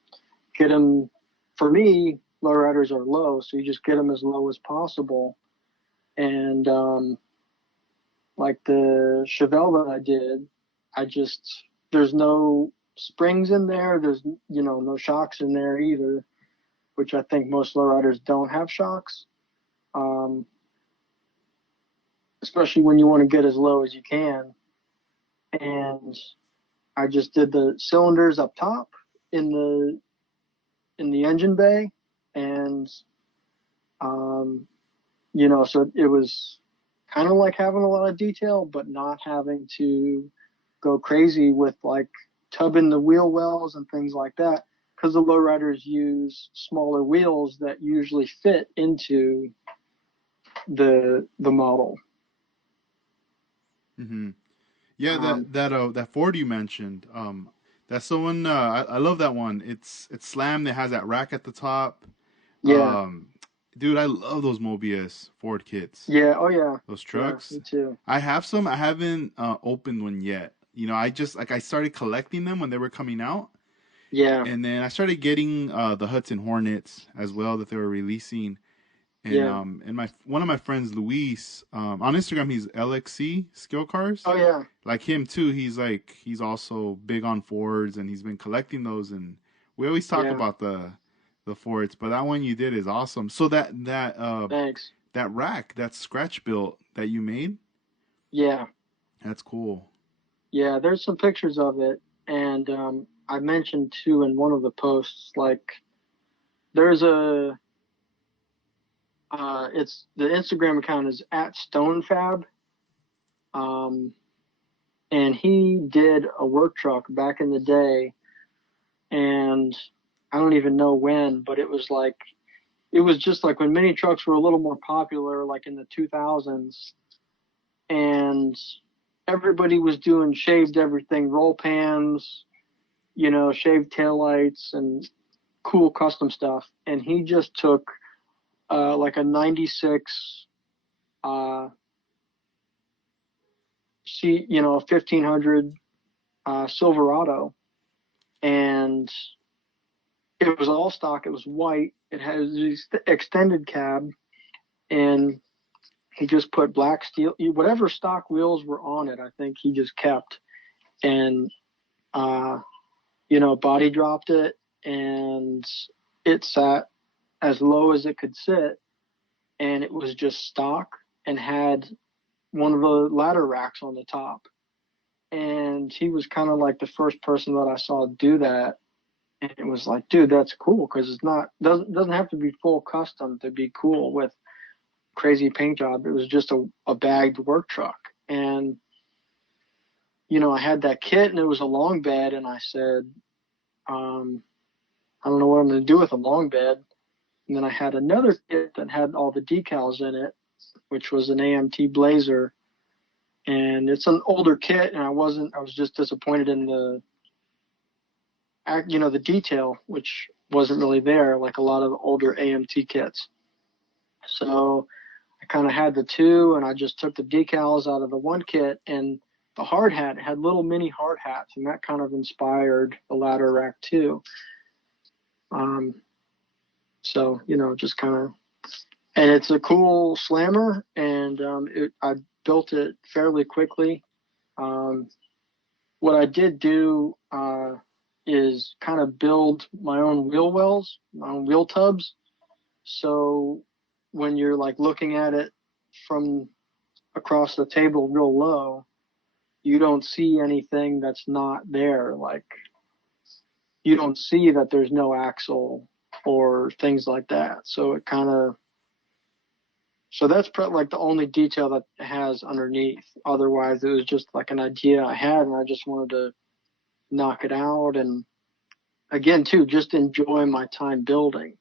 get them. For me, lowriders are low, so you just get them as low as possible. And like the Chevelle that I did, I just there's no springs in there. There's no shocks in there either, which I think most lowriders don't have shocks. Um, especially when you want to get as low as you can. And I just did the cylinders up top in the engine bay, and um, so it was kind of like having a lot of detail, but not having to go crazy with like tubbing the wheel wells and things like that, because the lowriders use smaller wheels that usually fit into the model. Hmm. Yeah, Um, that Ford you mentioned, that's the one. I love that one. It's slammed. It has that rack at the top. yeah, Um, dude, I love those Mobius Ford kits. yeah, oh yeah, Those yeah, trucks. me too. I have some. I haven't opened one yet. You know, I just like I started collecting them when they were coming out, Yeah, and then I started getting the Hudson Hornets as well that they were releasing. yeah, And my one of my friends, Luis, on Instagram, he's LXC Skill Cars. oh yeah, Like him too, he's also big on Fords, and he's been collecting those. And we always talk yeah. about the Fords, but that one you did is awesome. So Thanks. that rack, that scratch built that you made, Yeah, that's cool. yeah. There's some pictures of it, and I mentioned too in one of the posts, like there's it's the Instagram account is at StoneFab, um, and he did a work truck back in the day, and I don't even know when, but it was just like when mini trucks were a little more popular, like in the 2000s, and everybody was doing shaved everything, roll pans, shaved taillights and cool custom stuff. And he just took like a 96 uh, 1500 Silverado, and it was all stock. It was white. It has this extended cab, and he just put black steel, whatever stock wheels were on it. I think he just kept and uh, body dropped it, and it sat as low as it could sit, and it was just stock and had one of the ladder racks on the top. And he was kind of like the first person that I saw do that. And it was like, dude, that's cool because it's not doesn't have to be full custom to be cool with crazy paint job. It was just a bagged work truck. And I had that kit and it was a long bed, and I said, um, I don't know what I'm going to do with a long bed. And then I had another kit that had all the decals in it, which was an AMT Blazer. And it's an older kit, and I was just disappointed in the detail, which wasn't really there, like a lot of the older AMT kits. So I kind of had the two, and I just took the decals out of the one kit, and the hard hat had little mini hard hats, and that kind of inspired the ladder rack too. Um, so just kind of, and it's a cool slammer, and I built it fairly quickly. Um, what I did do is kind of build my own wheel wells, my own wheel tubs. So when you're like looking at it from across the table real low, you don't see anything that's not there. Like you don't see that there's no axle or things like that. So it kind of, so that's like the only detail that it has underneath. Otherwise, it was just like an idea I had, and I just wanted to knock it out. And again, too, just enjoy my time building.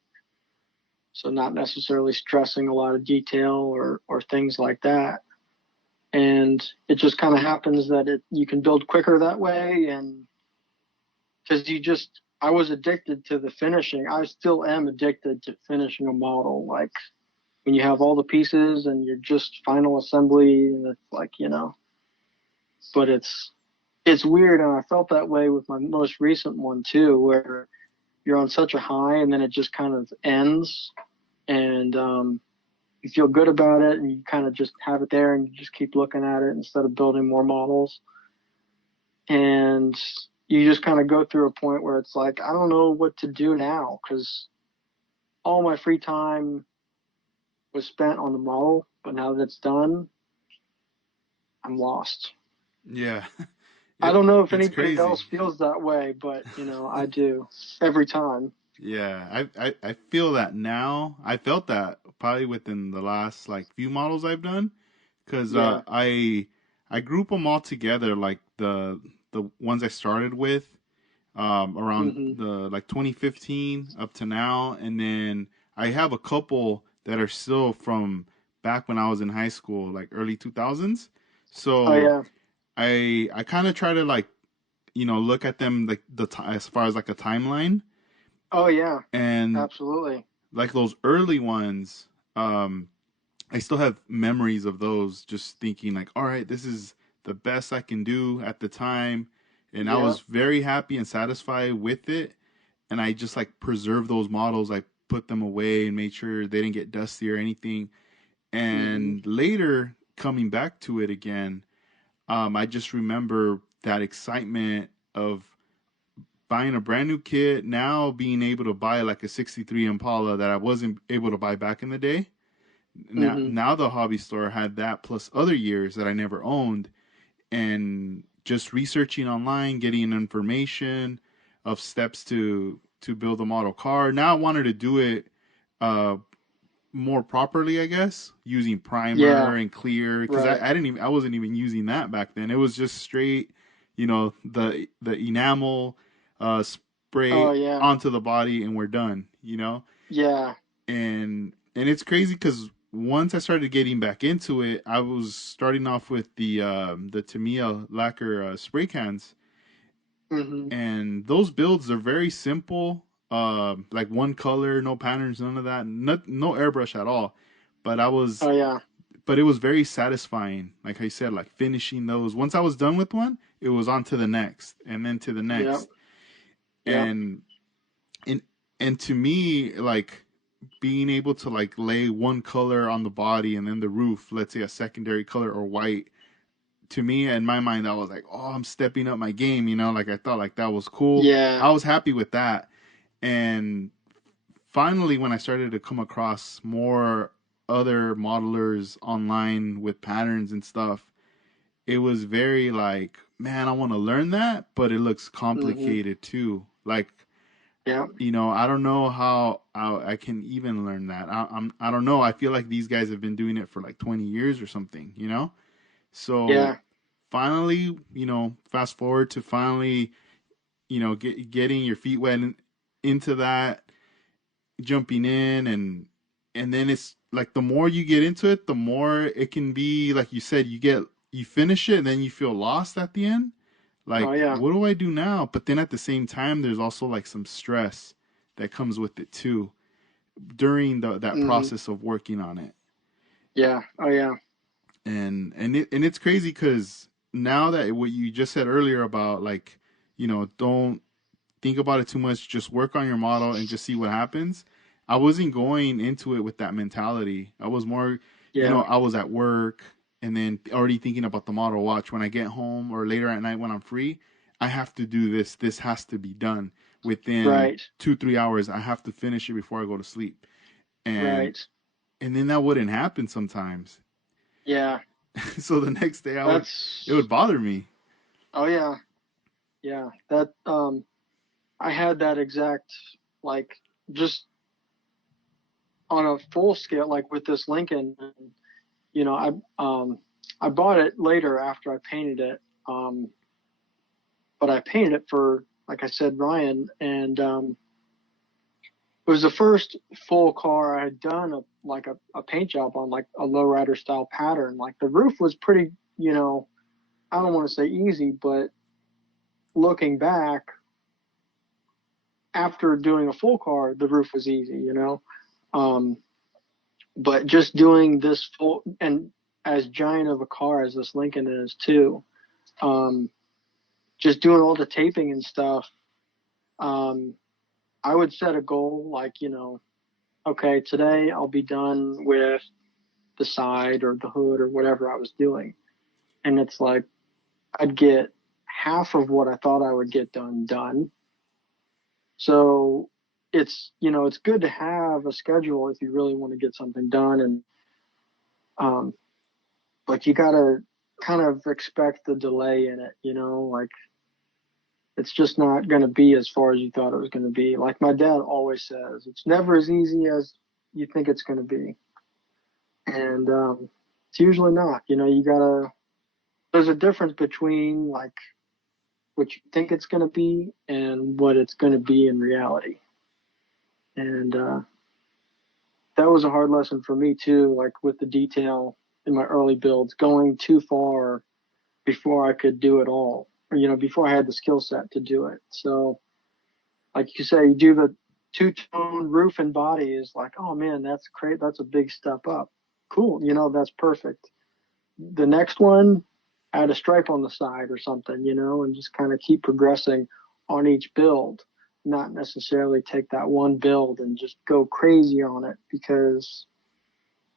So not necessarily stressing a lot of detail or things like that. And it just kind of happens that you can build quicker that way. And because I was addicted to the finishing. I still am addicted to finishing a model. Like when you have all the pieces and you're just final assembly, and it's like, but it's weird. And I felt that way with my most recent one too, where you're on such a high and then it just kind of ends, and you feel good about it, and you kind of just have it there and you just keep looking at it instead of building more models. And you just kind of go through a point where it's like, I don't know what to do now, because all my free time was spent on the model, but now that it's done, I'm lost. Yeah. I don't know if It's anybody crazy. else feels that way, but I do every time. Yeah, I feel that now. I felt that probably within the last like few models I've done, because Yeah. I group them all together, like the ones I started with around Hmm. the like 2015 up to now, and then I have a couple that are still from back when I was in high school, like early 2000s. Oh So yeah. I kind of try to like look at them like as far as like a timeline, Oh yeah. and Absolutely. like those early ones, um I still have memories of those, just thinking like, all right, this is the best I can do at the time, and I Yeah. was very happy and satisfied with it. And I just like preserved those models. I put them away and made sure they didn't get dusty or anything. Hmm. And later coming back to it again, I just remember that excitement of buying a brand new kit, now being able to buy like a 63 Impala that I wasn't able to buy back in the day. Hmm. Now the hobby store had that plus other years that I never owned, and just researching online, getting information of steps to build a model car. Now I wanted to do it uh more properly, I guess, using Yeah. primer and clear, because Right. I wasn't even using that back then. It was just straight, the enamel Oh spray yeah. onto the body and we're done. Yeah. And it's crazy because once I started getting back into it, I was starting off with the Tamiya lacquer spray cans, Hmm. and those builds are very simple. Like one color, no patterns, none of that, no airbrush at all. But I was, Oh yeah. but it was very satisfying. Like I said, like finishing those. Once I was done with one, it was on to the next, and then to the Yep. next, Yep. and and and to me, like being able to like lay one color on the body and then the roof, let's say a secondary color or white, to me in my mind, I was like, oh, I'm stepping up my game, you know, like I thought like that was cool. Yeah. I was happy with that. And finally, when I started to come across more other modelers online with patterns and stuff, it was very like, man, I want to learn that, but it looks Hmm. complicated too. Like, Yeah. I don't know how I can even learn that. I don't know. I feel like these guys have been doing it for like 20 years or something, you know? So Yeah. finally, fast forward to finally, getting your feet wet into that, jumping in, and then it's like the more you get into it, the more it can be like you said, you finish it and then you feel lost at the end. Oh Like, yeah. what do I do now? But then at the same time, there's also like some stress that comes with it too during that Hmm. process of working on it. Yeah. Oh yeah. And it's crazy because now that what you just said earlier about like, don't think about it too much, just work on your model and just see what happens. I wasn't going into it with that mentality. I was more, Yeah. I was at work and then already thinking about the model. Watch, when I get home or later at night when I'm free, I have to do this. This has to be done within Right. 2-3 hours. I have to finish it before I go to sleep. And Right. and then that wouldn't happen sometimes. Yeah. So the next day it That's. would bother me. Oh yeah. Yeah. That. I had that exact, like, just on a full scale, like with this Lincoln. You know, I bought it later after I painted it. But I painted it for, like I said, Ryan, and it was the first full car I had done a paint job on, like a lowrider style pattern. Like the roof was pretty, I don't want to say easy, but looking back after doing a full car, the roof was easy. Um, but just doing this full, and as giant of a car as this Lincoln is too, um, just doing all the taping and stuff. Um, I would set a goal like, okay, today I'll be done with the side or the hood or whatever I was doing. And it's like I'd get half of what I thought I would get done. So it's good to have a schedule if you really want to get something done. And um, but you gotta kind of expect the delay in it. Like it's just not going to be as far as you thought it was going to be. Like my dad always says, it's never as easy as you think it's going to be. And it's usually not. There's a difference between like what you think it's going to be and what it's going to be in reality. And that was a hard lesson for me too, like with the detail in my early builds, going too far before I could do it all, or, before I had the skill set to do it. So, like you say, you do the two-tone roof and body is like, oh man, that's great. That's a big step up. Cool. That's perfect. The next one, add a stripe on the side or something, and just kind of keep progressing on each build, not necessarily take that one build and just go crazy on it because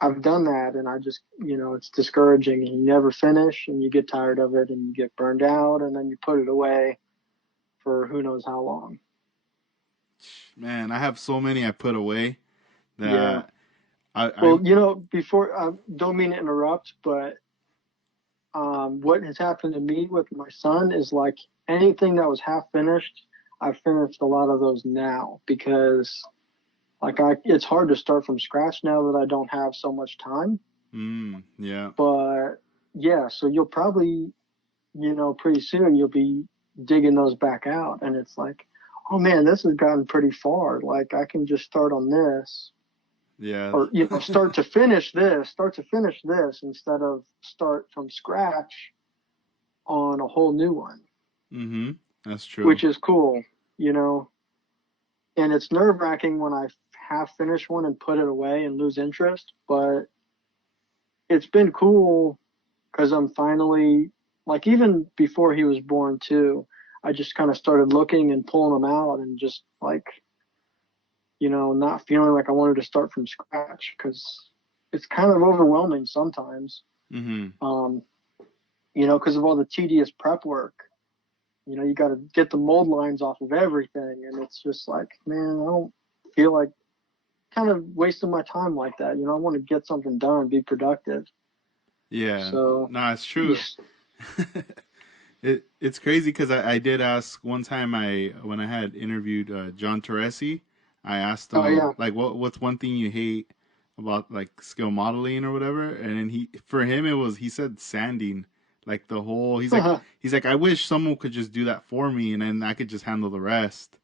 I've done that and I just, it's discouraging and you never finish and you get tired of it and you get burned out and then you put it away for who knows how long. Man, I have so many I put away Yeah. that I Well, before, don't mean to interrupt, but what has happened to me with my son is like anything that was half finished, I've finished a lot of those now because like it's hard to start from scratch now that I don't have so much time. yeah. But yeah, so you'll probably, pretty soon you'll be digging those back out, and it's like, oh man, this has gotten pretty far. Like I can just start on this, Yeah. or start to finish this instead of start from scratch on a whole new one, Mhm. That's true. which is cool, you know. And it's nerve wracking when I half finish one and put it away and lose interest, but it's been cool because I'm finally like even before he was born too, I just kind of started looking and pulling them out and just like not feeling like I wanted to start from scratch because it's kind of overwhelming sometimes. Mm-hmm. Um, because of all the tedious prep work. You got to get the mold lines off of everything, and it's just like, man, I don't feel like kind of wasting my time like that. I want to get something done, be productive. Yeah. So, No, it's you, true. It's crazy because I did ask one time when I had interviewed John Teresi, I asked oh him yeah, like what's one thing you hate about like skill modeling or whatever, and then for him he said sanding, like the whole he's like I wish someone could just do that for me and then I could just handle the rest.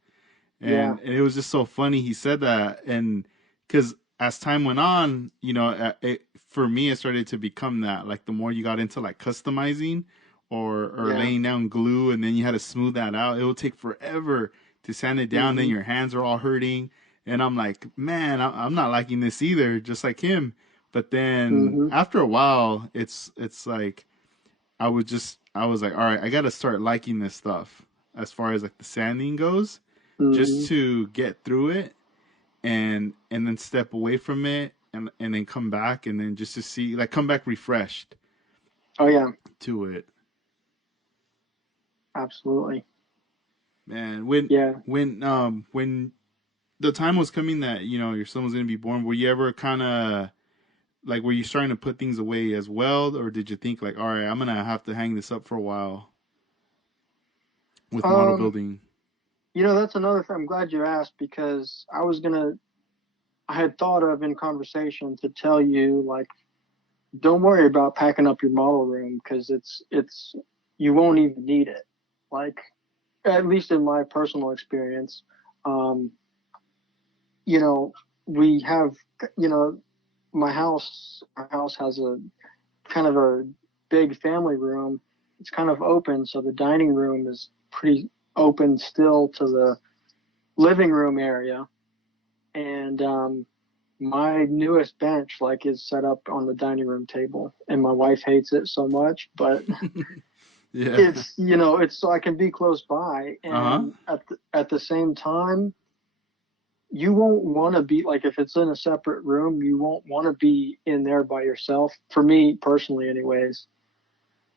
yeah, And it was just so funny he said that. And because as time went on, for me it started to become that, like the more you got into like customizing or yeah, laying down glue and then you had to smooth that out, it would take forever to sand it down, then hmm, your hands are all hurting. And I'm like, man, I'm not liking this either, just like him. But then hmm, after a while it's like I was like, all right, I got to start liking this stuff as far as like the sanding goes, hmm, just to get through it and then step away from it and then come back and then just to see like come back refreshed oh yeah, to it. absolutely, Man, yeah. when the time was coming that your son was gonna be born, were you ever kind of like were you starting to put things away as well, or did you think like, all right, I'm gonna have to hang this up for a while with model Um, building? that's another thing. I'm glad you asked because I had thought of in conversation to tell you like, don't worry about packing up your model room because you won't even need it. Like, at least in my personal experience, um, you know, we have, you know, our house has a kind of a big family room. It's kind of open, so the dining room is pretty open still to the living room area. And my newest bench like is set up on the dining room table, and my wife hates it so much, but Yeah. it's so I can be close by, Uh huh. and at the same time, you won't want to be like if it's in a separate room, you won't want to be in there by yourself. For me personally, anyways,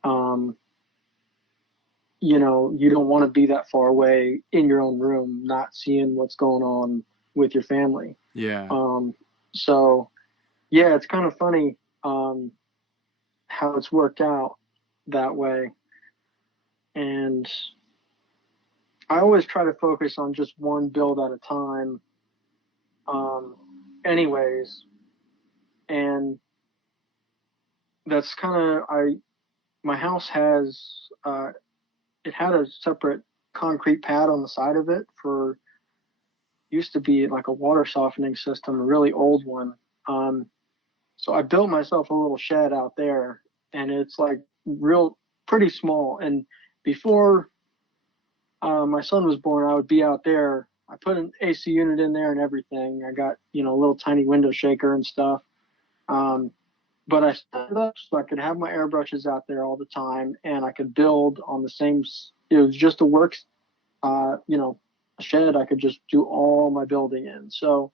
um, you don't want to be that far away in your own room, not seeing what's going on with your family. Yeah. Um, so yeah, it's kind of funny how it's worked out that way, and I always try to focus on just one build at a time. Um, anyways, and that's kind of I my house has it had a separate concrete pad on the side of it for used to be like a water softening system, a really old one. Um, so I built myself a little shed out there, and it's like real pretty small. And before my son was born, I would be out there. I put an AC unit in there and everything. I got a little tiny window shaker and stuff. Um, but I set it up so I could have my airbrushes out there all the time, and I could build on the same. It was just a work, a shed. I could just do all my building in, so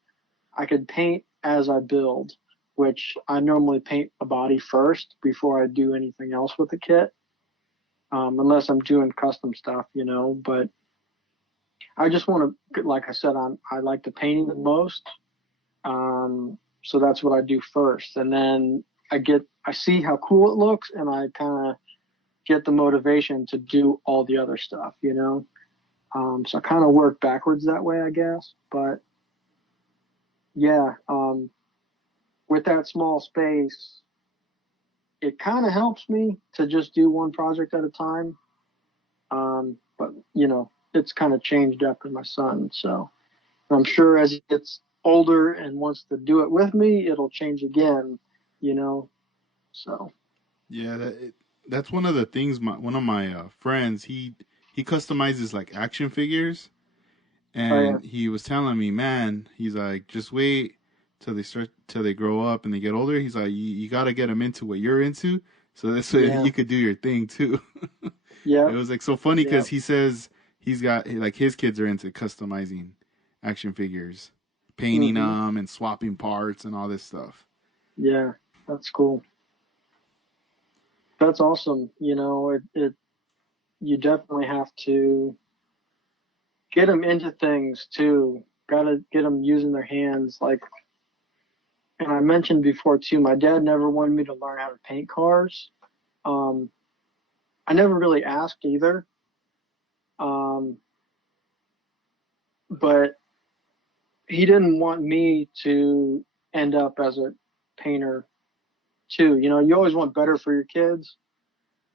I could paint as I build, which I normally paint a body first before I do anything else with the kit, unless I'm doing custom stuff. But I just want to, like I said, I like the painting the most. So that's what I do first, and then I see how cool it looks, and I kind of get the motivation to do all the other stuff. So I kind of work backwards that way, I guess. But yeah, with that small space, it kind of helps me to just do one project at a time. But it's kind of changed after my son, so I'm sure as he gets older and wants to do it with me, it'll change again. You know, so Yeah, that's one of the things. One of my friends, he customizes like action figures, oh yeah, and he was telling me, man, he's like, just wait till they grow up and they get older. He's like, you got to get them into what you're into, so this way yeah, you could do your thing too. It yep, was like so funny because yep, he says he's got like his kids are into customizing action figures. painting Hmm. them and swapping parts and all this stuff. Yeah, that's cool. That's awesome. You definitely have to get them into things too. Got to get them using their hands. Like, and I mentioned before too, my dad never wanted me to learn how to paint cars. Um, I never really asked either. Um, but he didn't want me to end up as a painter too. You always want better for your kids.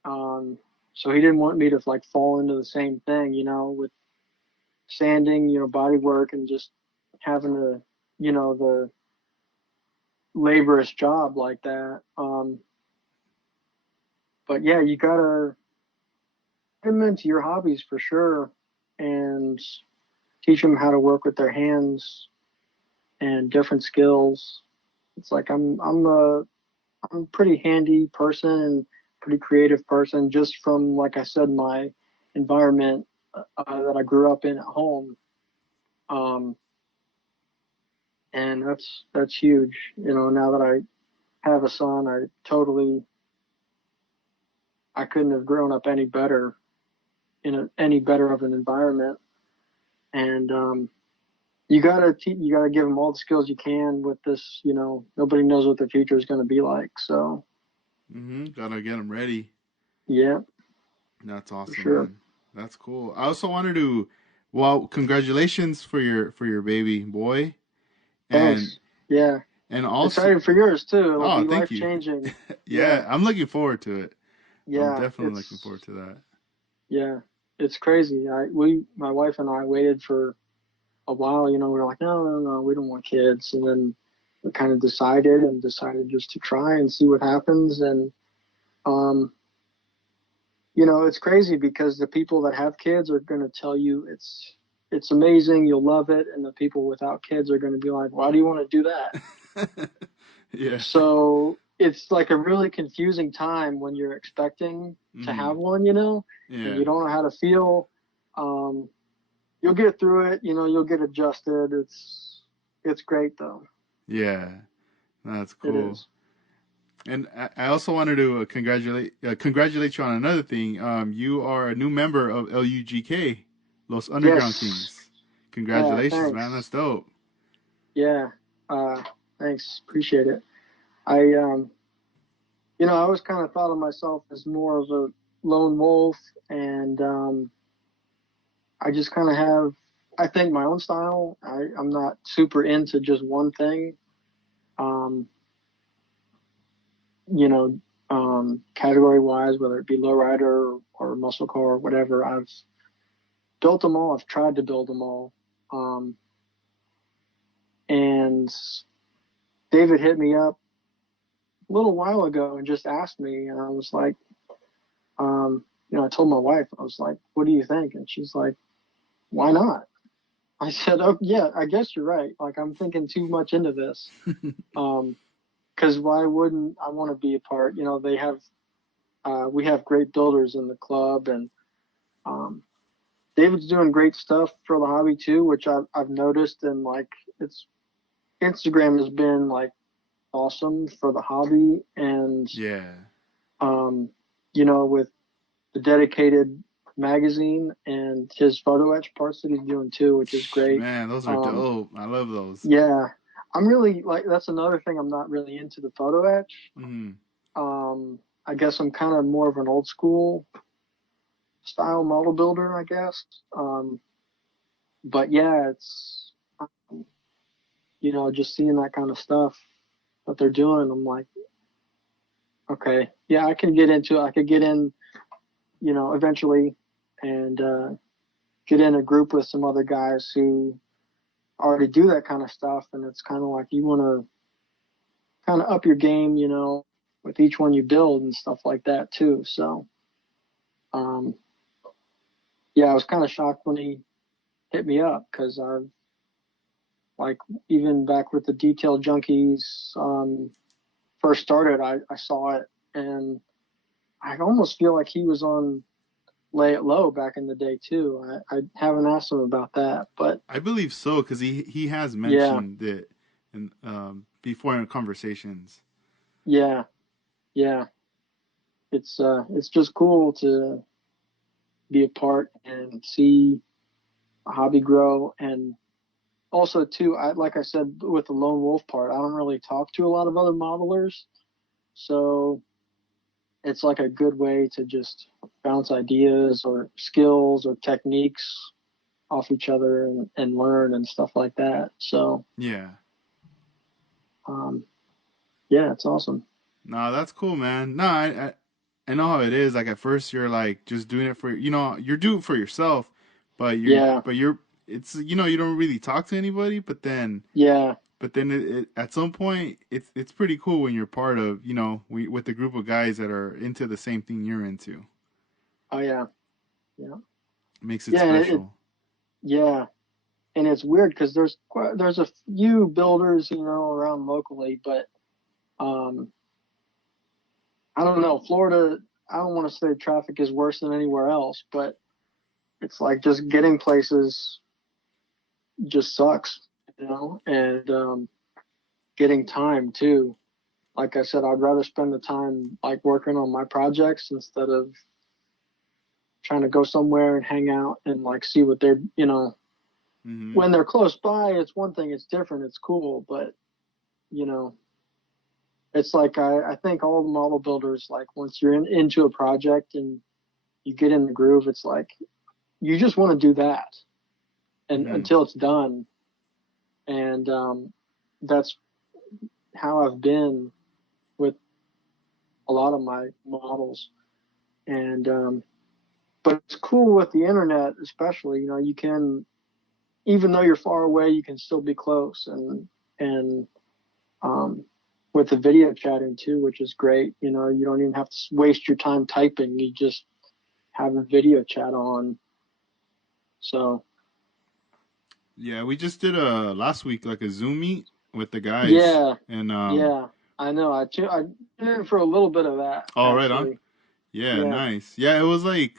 Um, so he didn't want me to like fall into the same thing, with sanding, body work and just having the laborious job like that. But yeah, you gotta get them into your hobbies for sure and teach them how to work with their hands and different skills. It's like I'm a pretty handy person and pretty creative person just from, like I said, my environment that I grew up in at home. Um, and that's huge. Now that I have a son, I couldn't have grown up any better any better of an environment. And you gotta give them all the skills you can with this. Nobody knows what the future is going to be like. So Gotta get them ready. yeah, That's for awesome, sure. man. That's cool. I also wanted to, well, congratulations for your baby boy, and Thanks. Yeah, also, excited for yours too. It'll oh, be thank life you. changing. Yeah, Yeah, I'm looking forward to it. I'm yeah. definitely looking forward to that. Yeah, it's crazy. My wife and I waited for a while. We were like, no, no, no, we don't want kids, and then we kind of decided just to try and see what happens. And um, it's crazy because the people that have kids are going to tell you it's amazing, you'll love it, and the people without kids are going to be like, why do you want to do that? Yeah. So it's like a really confusing time when you're expecting to Hmm. have one, and Yeah. you don't know how to feel. Um, you'll get through it, you'll get adjusted. It's great though. Yeah. That's It cool. is. And I also wanted to congratulate you on another thing. You are a new member of LUGK, Los Underground Yes. Kings. Yeah, Congratulations, man. That's thanks. dope. Yeah. Thanks. Appreciate it. I always kind of thought of myself as more of a lone wolf, and I just kind of have, I think, my own style. I'm not super into just one thing. Um, you know, Category wise, whether it be lowrider or muscle car or whatever, I've built them all. I've tried to build them all. Um, and David hit me up a little while ago and just asked me, and I was like, I told my wife, I was like, what do you think? And she's like, why not? I said, oh yeah, I guess you're right. Like I'm thinking too much into this. Because why wouldn't I want to be a part? We have great builders in the club, and um, David's doing great stuff for the hobby too, which I've noticed, and like it's Instagram has been like awesome for the hobby, and Yeah. um, with the dedicated magazine and his photo etch parts that he's doing too, which is great. Man, those are Um, dope. I love those. yeah, I'm really like that's another thing I'm not really into the photo etch. Hmm. I guess I'm kind of more of an old school style model builder, I guess. Um, but yeah, it's just seeing that kind of stuff that they're doing. I'm like, okay, yeah, I can get into it. I could get in, eventually, and get in a group with some other guys who already do that kind of stuff. And it's kind of like you want to kind of up your game, with each one you build and stuff like that too. So, um, yeah, I was kind of shocked when he hit me up because I've like even back with the detail junkies first started, I saw it and I almost feel like he was on lay it low back in the day too. I haven't asked him about that, but I believe so because he has yeah, mentioned it in before in conversations. yeah, yeah. It's just cool to be a part and see a hobby grow. And also too, I like I said with the lone wolf part, I don't really talk to a lot of other modelers, so it's like a good way to just bounce ideas or skills or techniques off each other and learn and stuff like that. So Yeah. um, yeah, it's awesome. No, that's cool, man. No, I know how it is. Like at first, you're like just doing it for you're doing it for yourself, Yeah, but you're it's you don't really talk to anybody. yeah, But then at some point, it's pretty cool when you're part of with a group of guys that are into the same thing you're into. oh yeah, yeah, Makes it yeah, and special. yeah, and it's weird because there's a few builders around locally, but um, I don't know. Florida, I don't want to say traffic is worse than anywhere else, but it's like just getting places just sucks, and getting time too. Like I said, I'd rather spend the time like working on my projects instead of trying to go somewhere and hang out and like see what Hmm. when they're close by, it's one thing, it's different, it's cool, but you know, it's like I think all the model builders, like once you're into a project and you get in the groove, it's like you just want to do that and Hmm. until it's done. And that's how I've been with a lot of my models. And but it's cool with the internet, especially. You can, even though you're far away, you can still be close, and um, with the video chatting too, which is great. You don't even have to waste your time typing. You just have a video chat on. So Yeah, we just did a last week like a Zoom meet with the guys, yeah, and yeah, I know. I tuned in for a little bit of that all right on. actually. Yeah, Yeah. nice. Yeah, it was like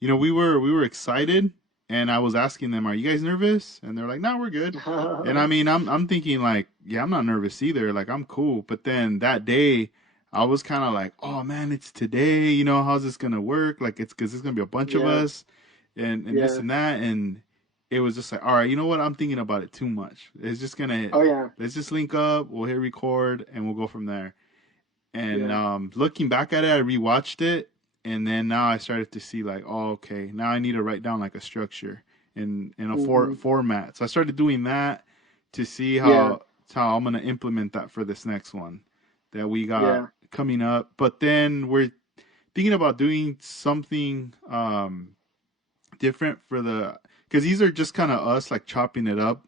we were excited and I was asking them, "Are you guys nervous?" And they're like, "No, we're good." And I mean, I'm thinking like, "Yeah, I'm not nervous either. Like I'm cool." But then that day I was kind of like, "Oh man, it's today. How's this going to work? Like it's cuz there's going to be a bunch of Yeah, us and this yeah. and that." And it was just like, "All right, you know what? I'm thinking about it too much. It's just going to Oh yeah, let's just link up, we'll hit record and we'll go from there." And yeah. looking back at it, I rewatched it, and then now I started to see like, oh, okay, now I need to write down like a structure in a Hmm. format. So I started doing that to see Yeah, how I'm gonna implement that for this next one that we got yeah. coming up. But then we're thinking about doing something different for the because these are just kind of us like chopping it up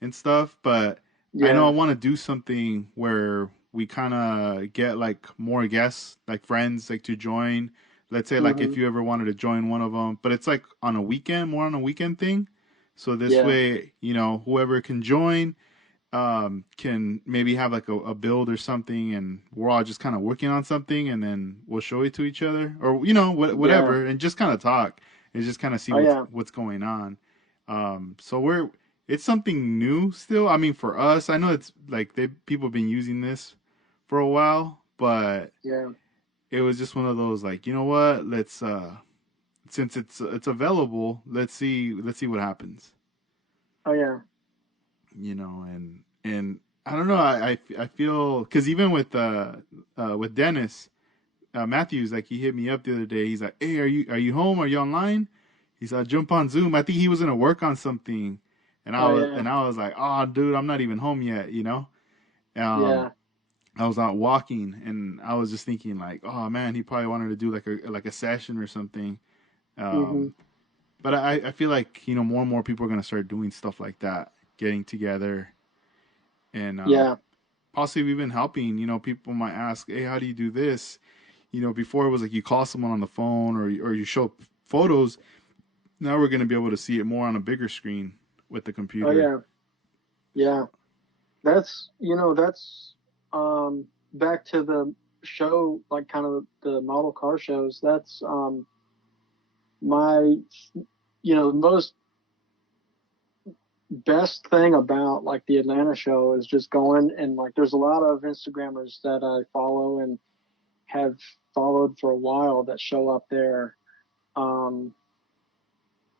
and stuff. But I know I Yeah. want to do something where we kind of get like more guests, like friends, like to join. Let's say like if Hmm. you ever wanted to join one of them, but it's like on a weekend, more on a weekend thing. So this Yeah. way, whoever can join can maybe have like a build or something, and we're all just kind of working on something, and then we'll show it to each other, or Yeah. whatever, and just kind of talk and just kind of see Oh what's yeah. what's going on. So it's something new still. I mean, for us, I know it's like people have been using this for a while, but Yeah. it was just one of those like, you know what? Let's since it's available, let's see what happens. Oh yeah. And I don't know. I feel because even with Dennis Matthews, like he hit me up the other day. He's like, "Hey, are you home? Are you online?" He's like, "Jump on Zoom." I think he was gonna work on something, and I Oh was yeah. and I was like, "Oh, dude, I'm not even home yet." Um, Yeah. I was out walking, and I was just thinking like, "Oh man, he probably wanted to do like a session or something." Hmm. Um, but I feel like more and more people are gonna start doing stuff like that, getting together and Yeah. possibly even helping. People might ask, "Hey, how do you do this?" Before it was like you call someone on the phone or you show photos. Now we're going to be able to see it more on a bigger screen with the Oh computer. yeah. Yeah. That's back to the show, like kind of the model car shows. That's my, the most best thing about like the Atlanta show is just going and like there's a lot of Instagrammers that I follow and have followed for a while that show up there. Um,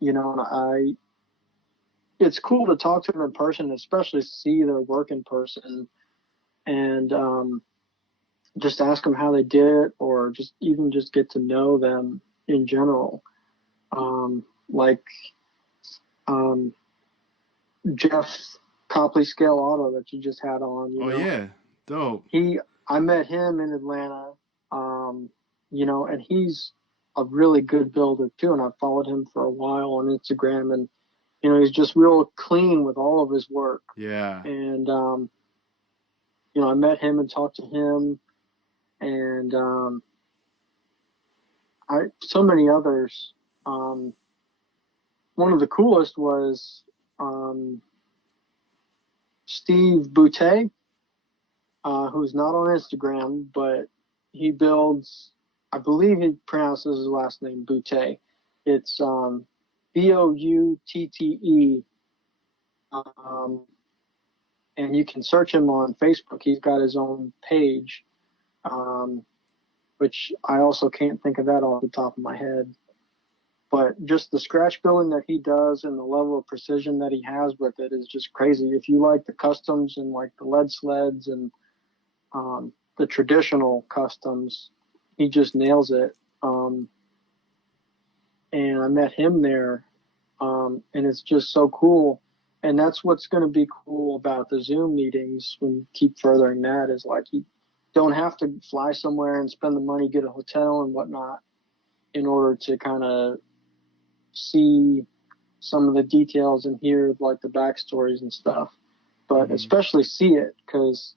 and it's cool to talk to them in person, especially see their work in person and just ask them how they did it or just even just get to know them in general. Like um, Jeff Copley Scale Auto that you just had on, Oh yeah, dope. I met him in Atlanta, um, and he's a really good builder too. And I've followed him for a while on Instagram, and he's just real clean with all of his work. Yeah. And I met him and talked to him, and so many others. Um, One of the coolest was um, Steve Boutte, who's not on Instagram, but he builds. I believe he pronounces his last name Boutte. It's Boutte, um, and you can search him on Facebook. He's got his own page, um, which I also can't think of that off the top of my head. But just the scratch building that he does and the level of precision that he has with it is just crazy. If you like the customs and like the lead sleds and the traditional customs, he just nails it. And I met him there, and it's just so cool. And that's what's going to be cool about the Zoom meetings. When you keep furthering that, is like you don't have to fly somewhere and spend the money, get a hotel and whatnot, in order to kind of see some of the details and hear like the backstories and stuff. But Hmm. especially see it because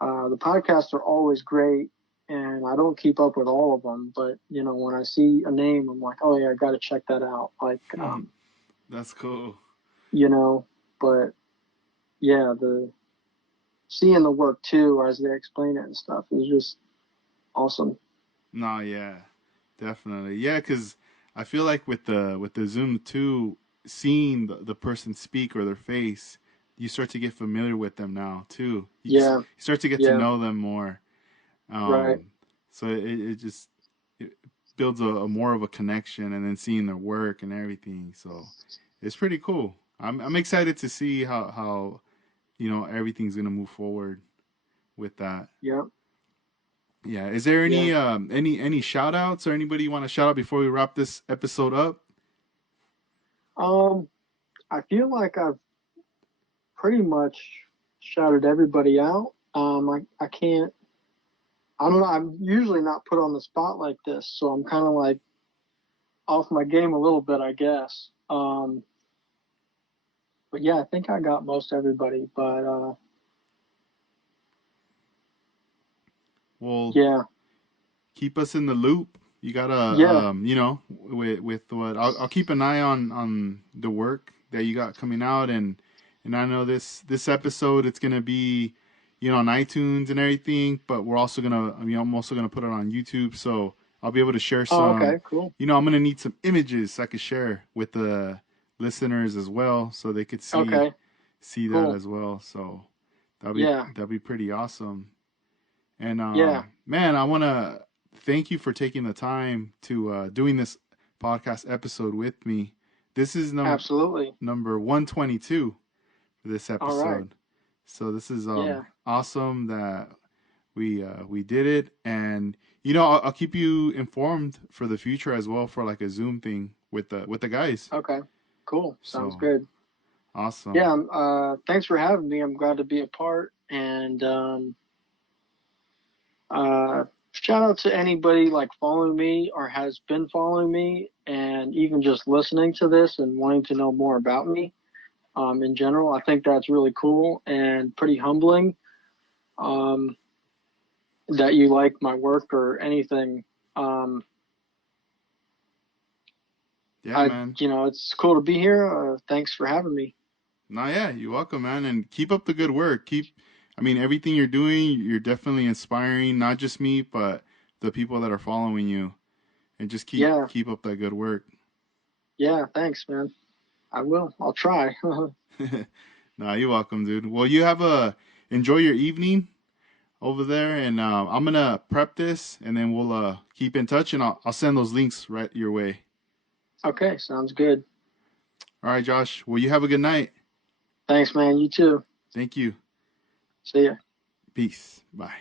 the podcasts are always great, and I don't keep up with all of them. But when I see a name, I'm like, oh yeah, I got to check that out. Like, That's cool. you know, but yeah, the seeing the work too as they explain it and stuff is just awesome. No, yeah, definitely. Yeah, because I feel like with the Zoom too, seeing the person speak or their face, you start to get familiar with them now too. Yeah, You start to get to yeah, know them more. right. So it just it builds a more of a connection, and then seeing their work and everything. So it's pretty cool. I'm excited to see how everything's gonna move forward with that. Yeah, Yeah. Is there yeah. any shout outs or anybody you want to shout out before we wrap this episode up? Um, I feel like I've pretty much shouted everybody out. I can't. I don't know. I'm usually not put on the spot like this, so I'm kind of like off my game a little bit, I guess. But yeah, I think I got most everybody. But Well, yeah, keep us in the loop. You gotta yeah. with what I'll keep an eye on the work that you got coming out, and I know this episode it's gonna be on iTunes and everything, but we're also gonna I'm also gonna put it on YouTube, so I'll be able to share Oh, some. okay, cool. I'm gonna need some images I could share with the listeners as well, so they could Okay, see that cool. as well. So Yeah, that'll be pretty awesome. And yeah. man, I want to thank you for taking the time to doing this podcast episode with me. This is Absolutely. number 122 for this All right. episode. So this is Yeah. awesome that we did it, and I'll keep you informed for the future as well for like a Zoom thing with the guys. Okay. Cool. Sounds So good. awesome. Yeah. Thanks for having me. I'm glad to be a part. And shout out to anybody like following me or has been following me, and even just listening to this and wanting to know more about me. In general, I think that's really cool and pretty humbling. Um, that you like my work or anything. Um, Yeah, man. it's cool to be here. Thanks for having me. No, yeah, you're welcome, man, and keep up the good work. I mean, everything you're doing, you're definitely inspiring not just me, but the people that are following you. and just Yeah. keep up that good work. Yeah. Thanks, man. I will. I'll try. Nah, you're welcome, dude. Well, you have a enjoy your evening over there, and I'm gonna prep this, and then we'll keep in touch, and I'll send those links right your way. Okay. Sounds good. All right, Josh. Well, you have a good night. Thanks, man. You too. Thank you. See ya. Peace. Bye.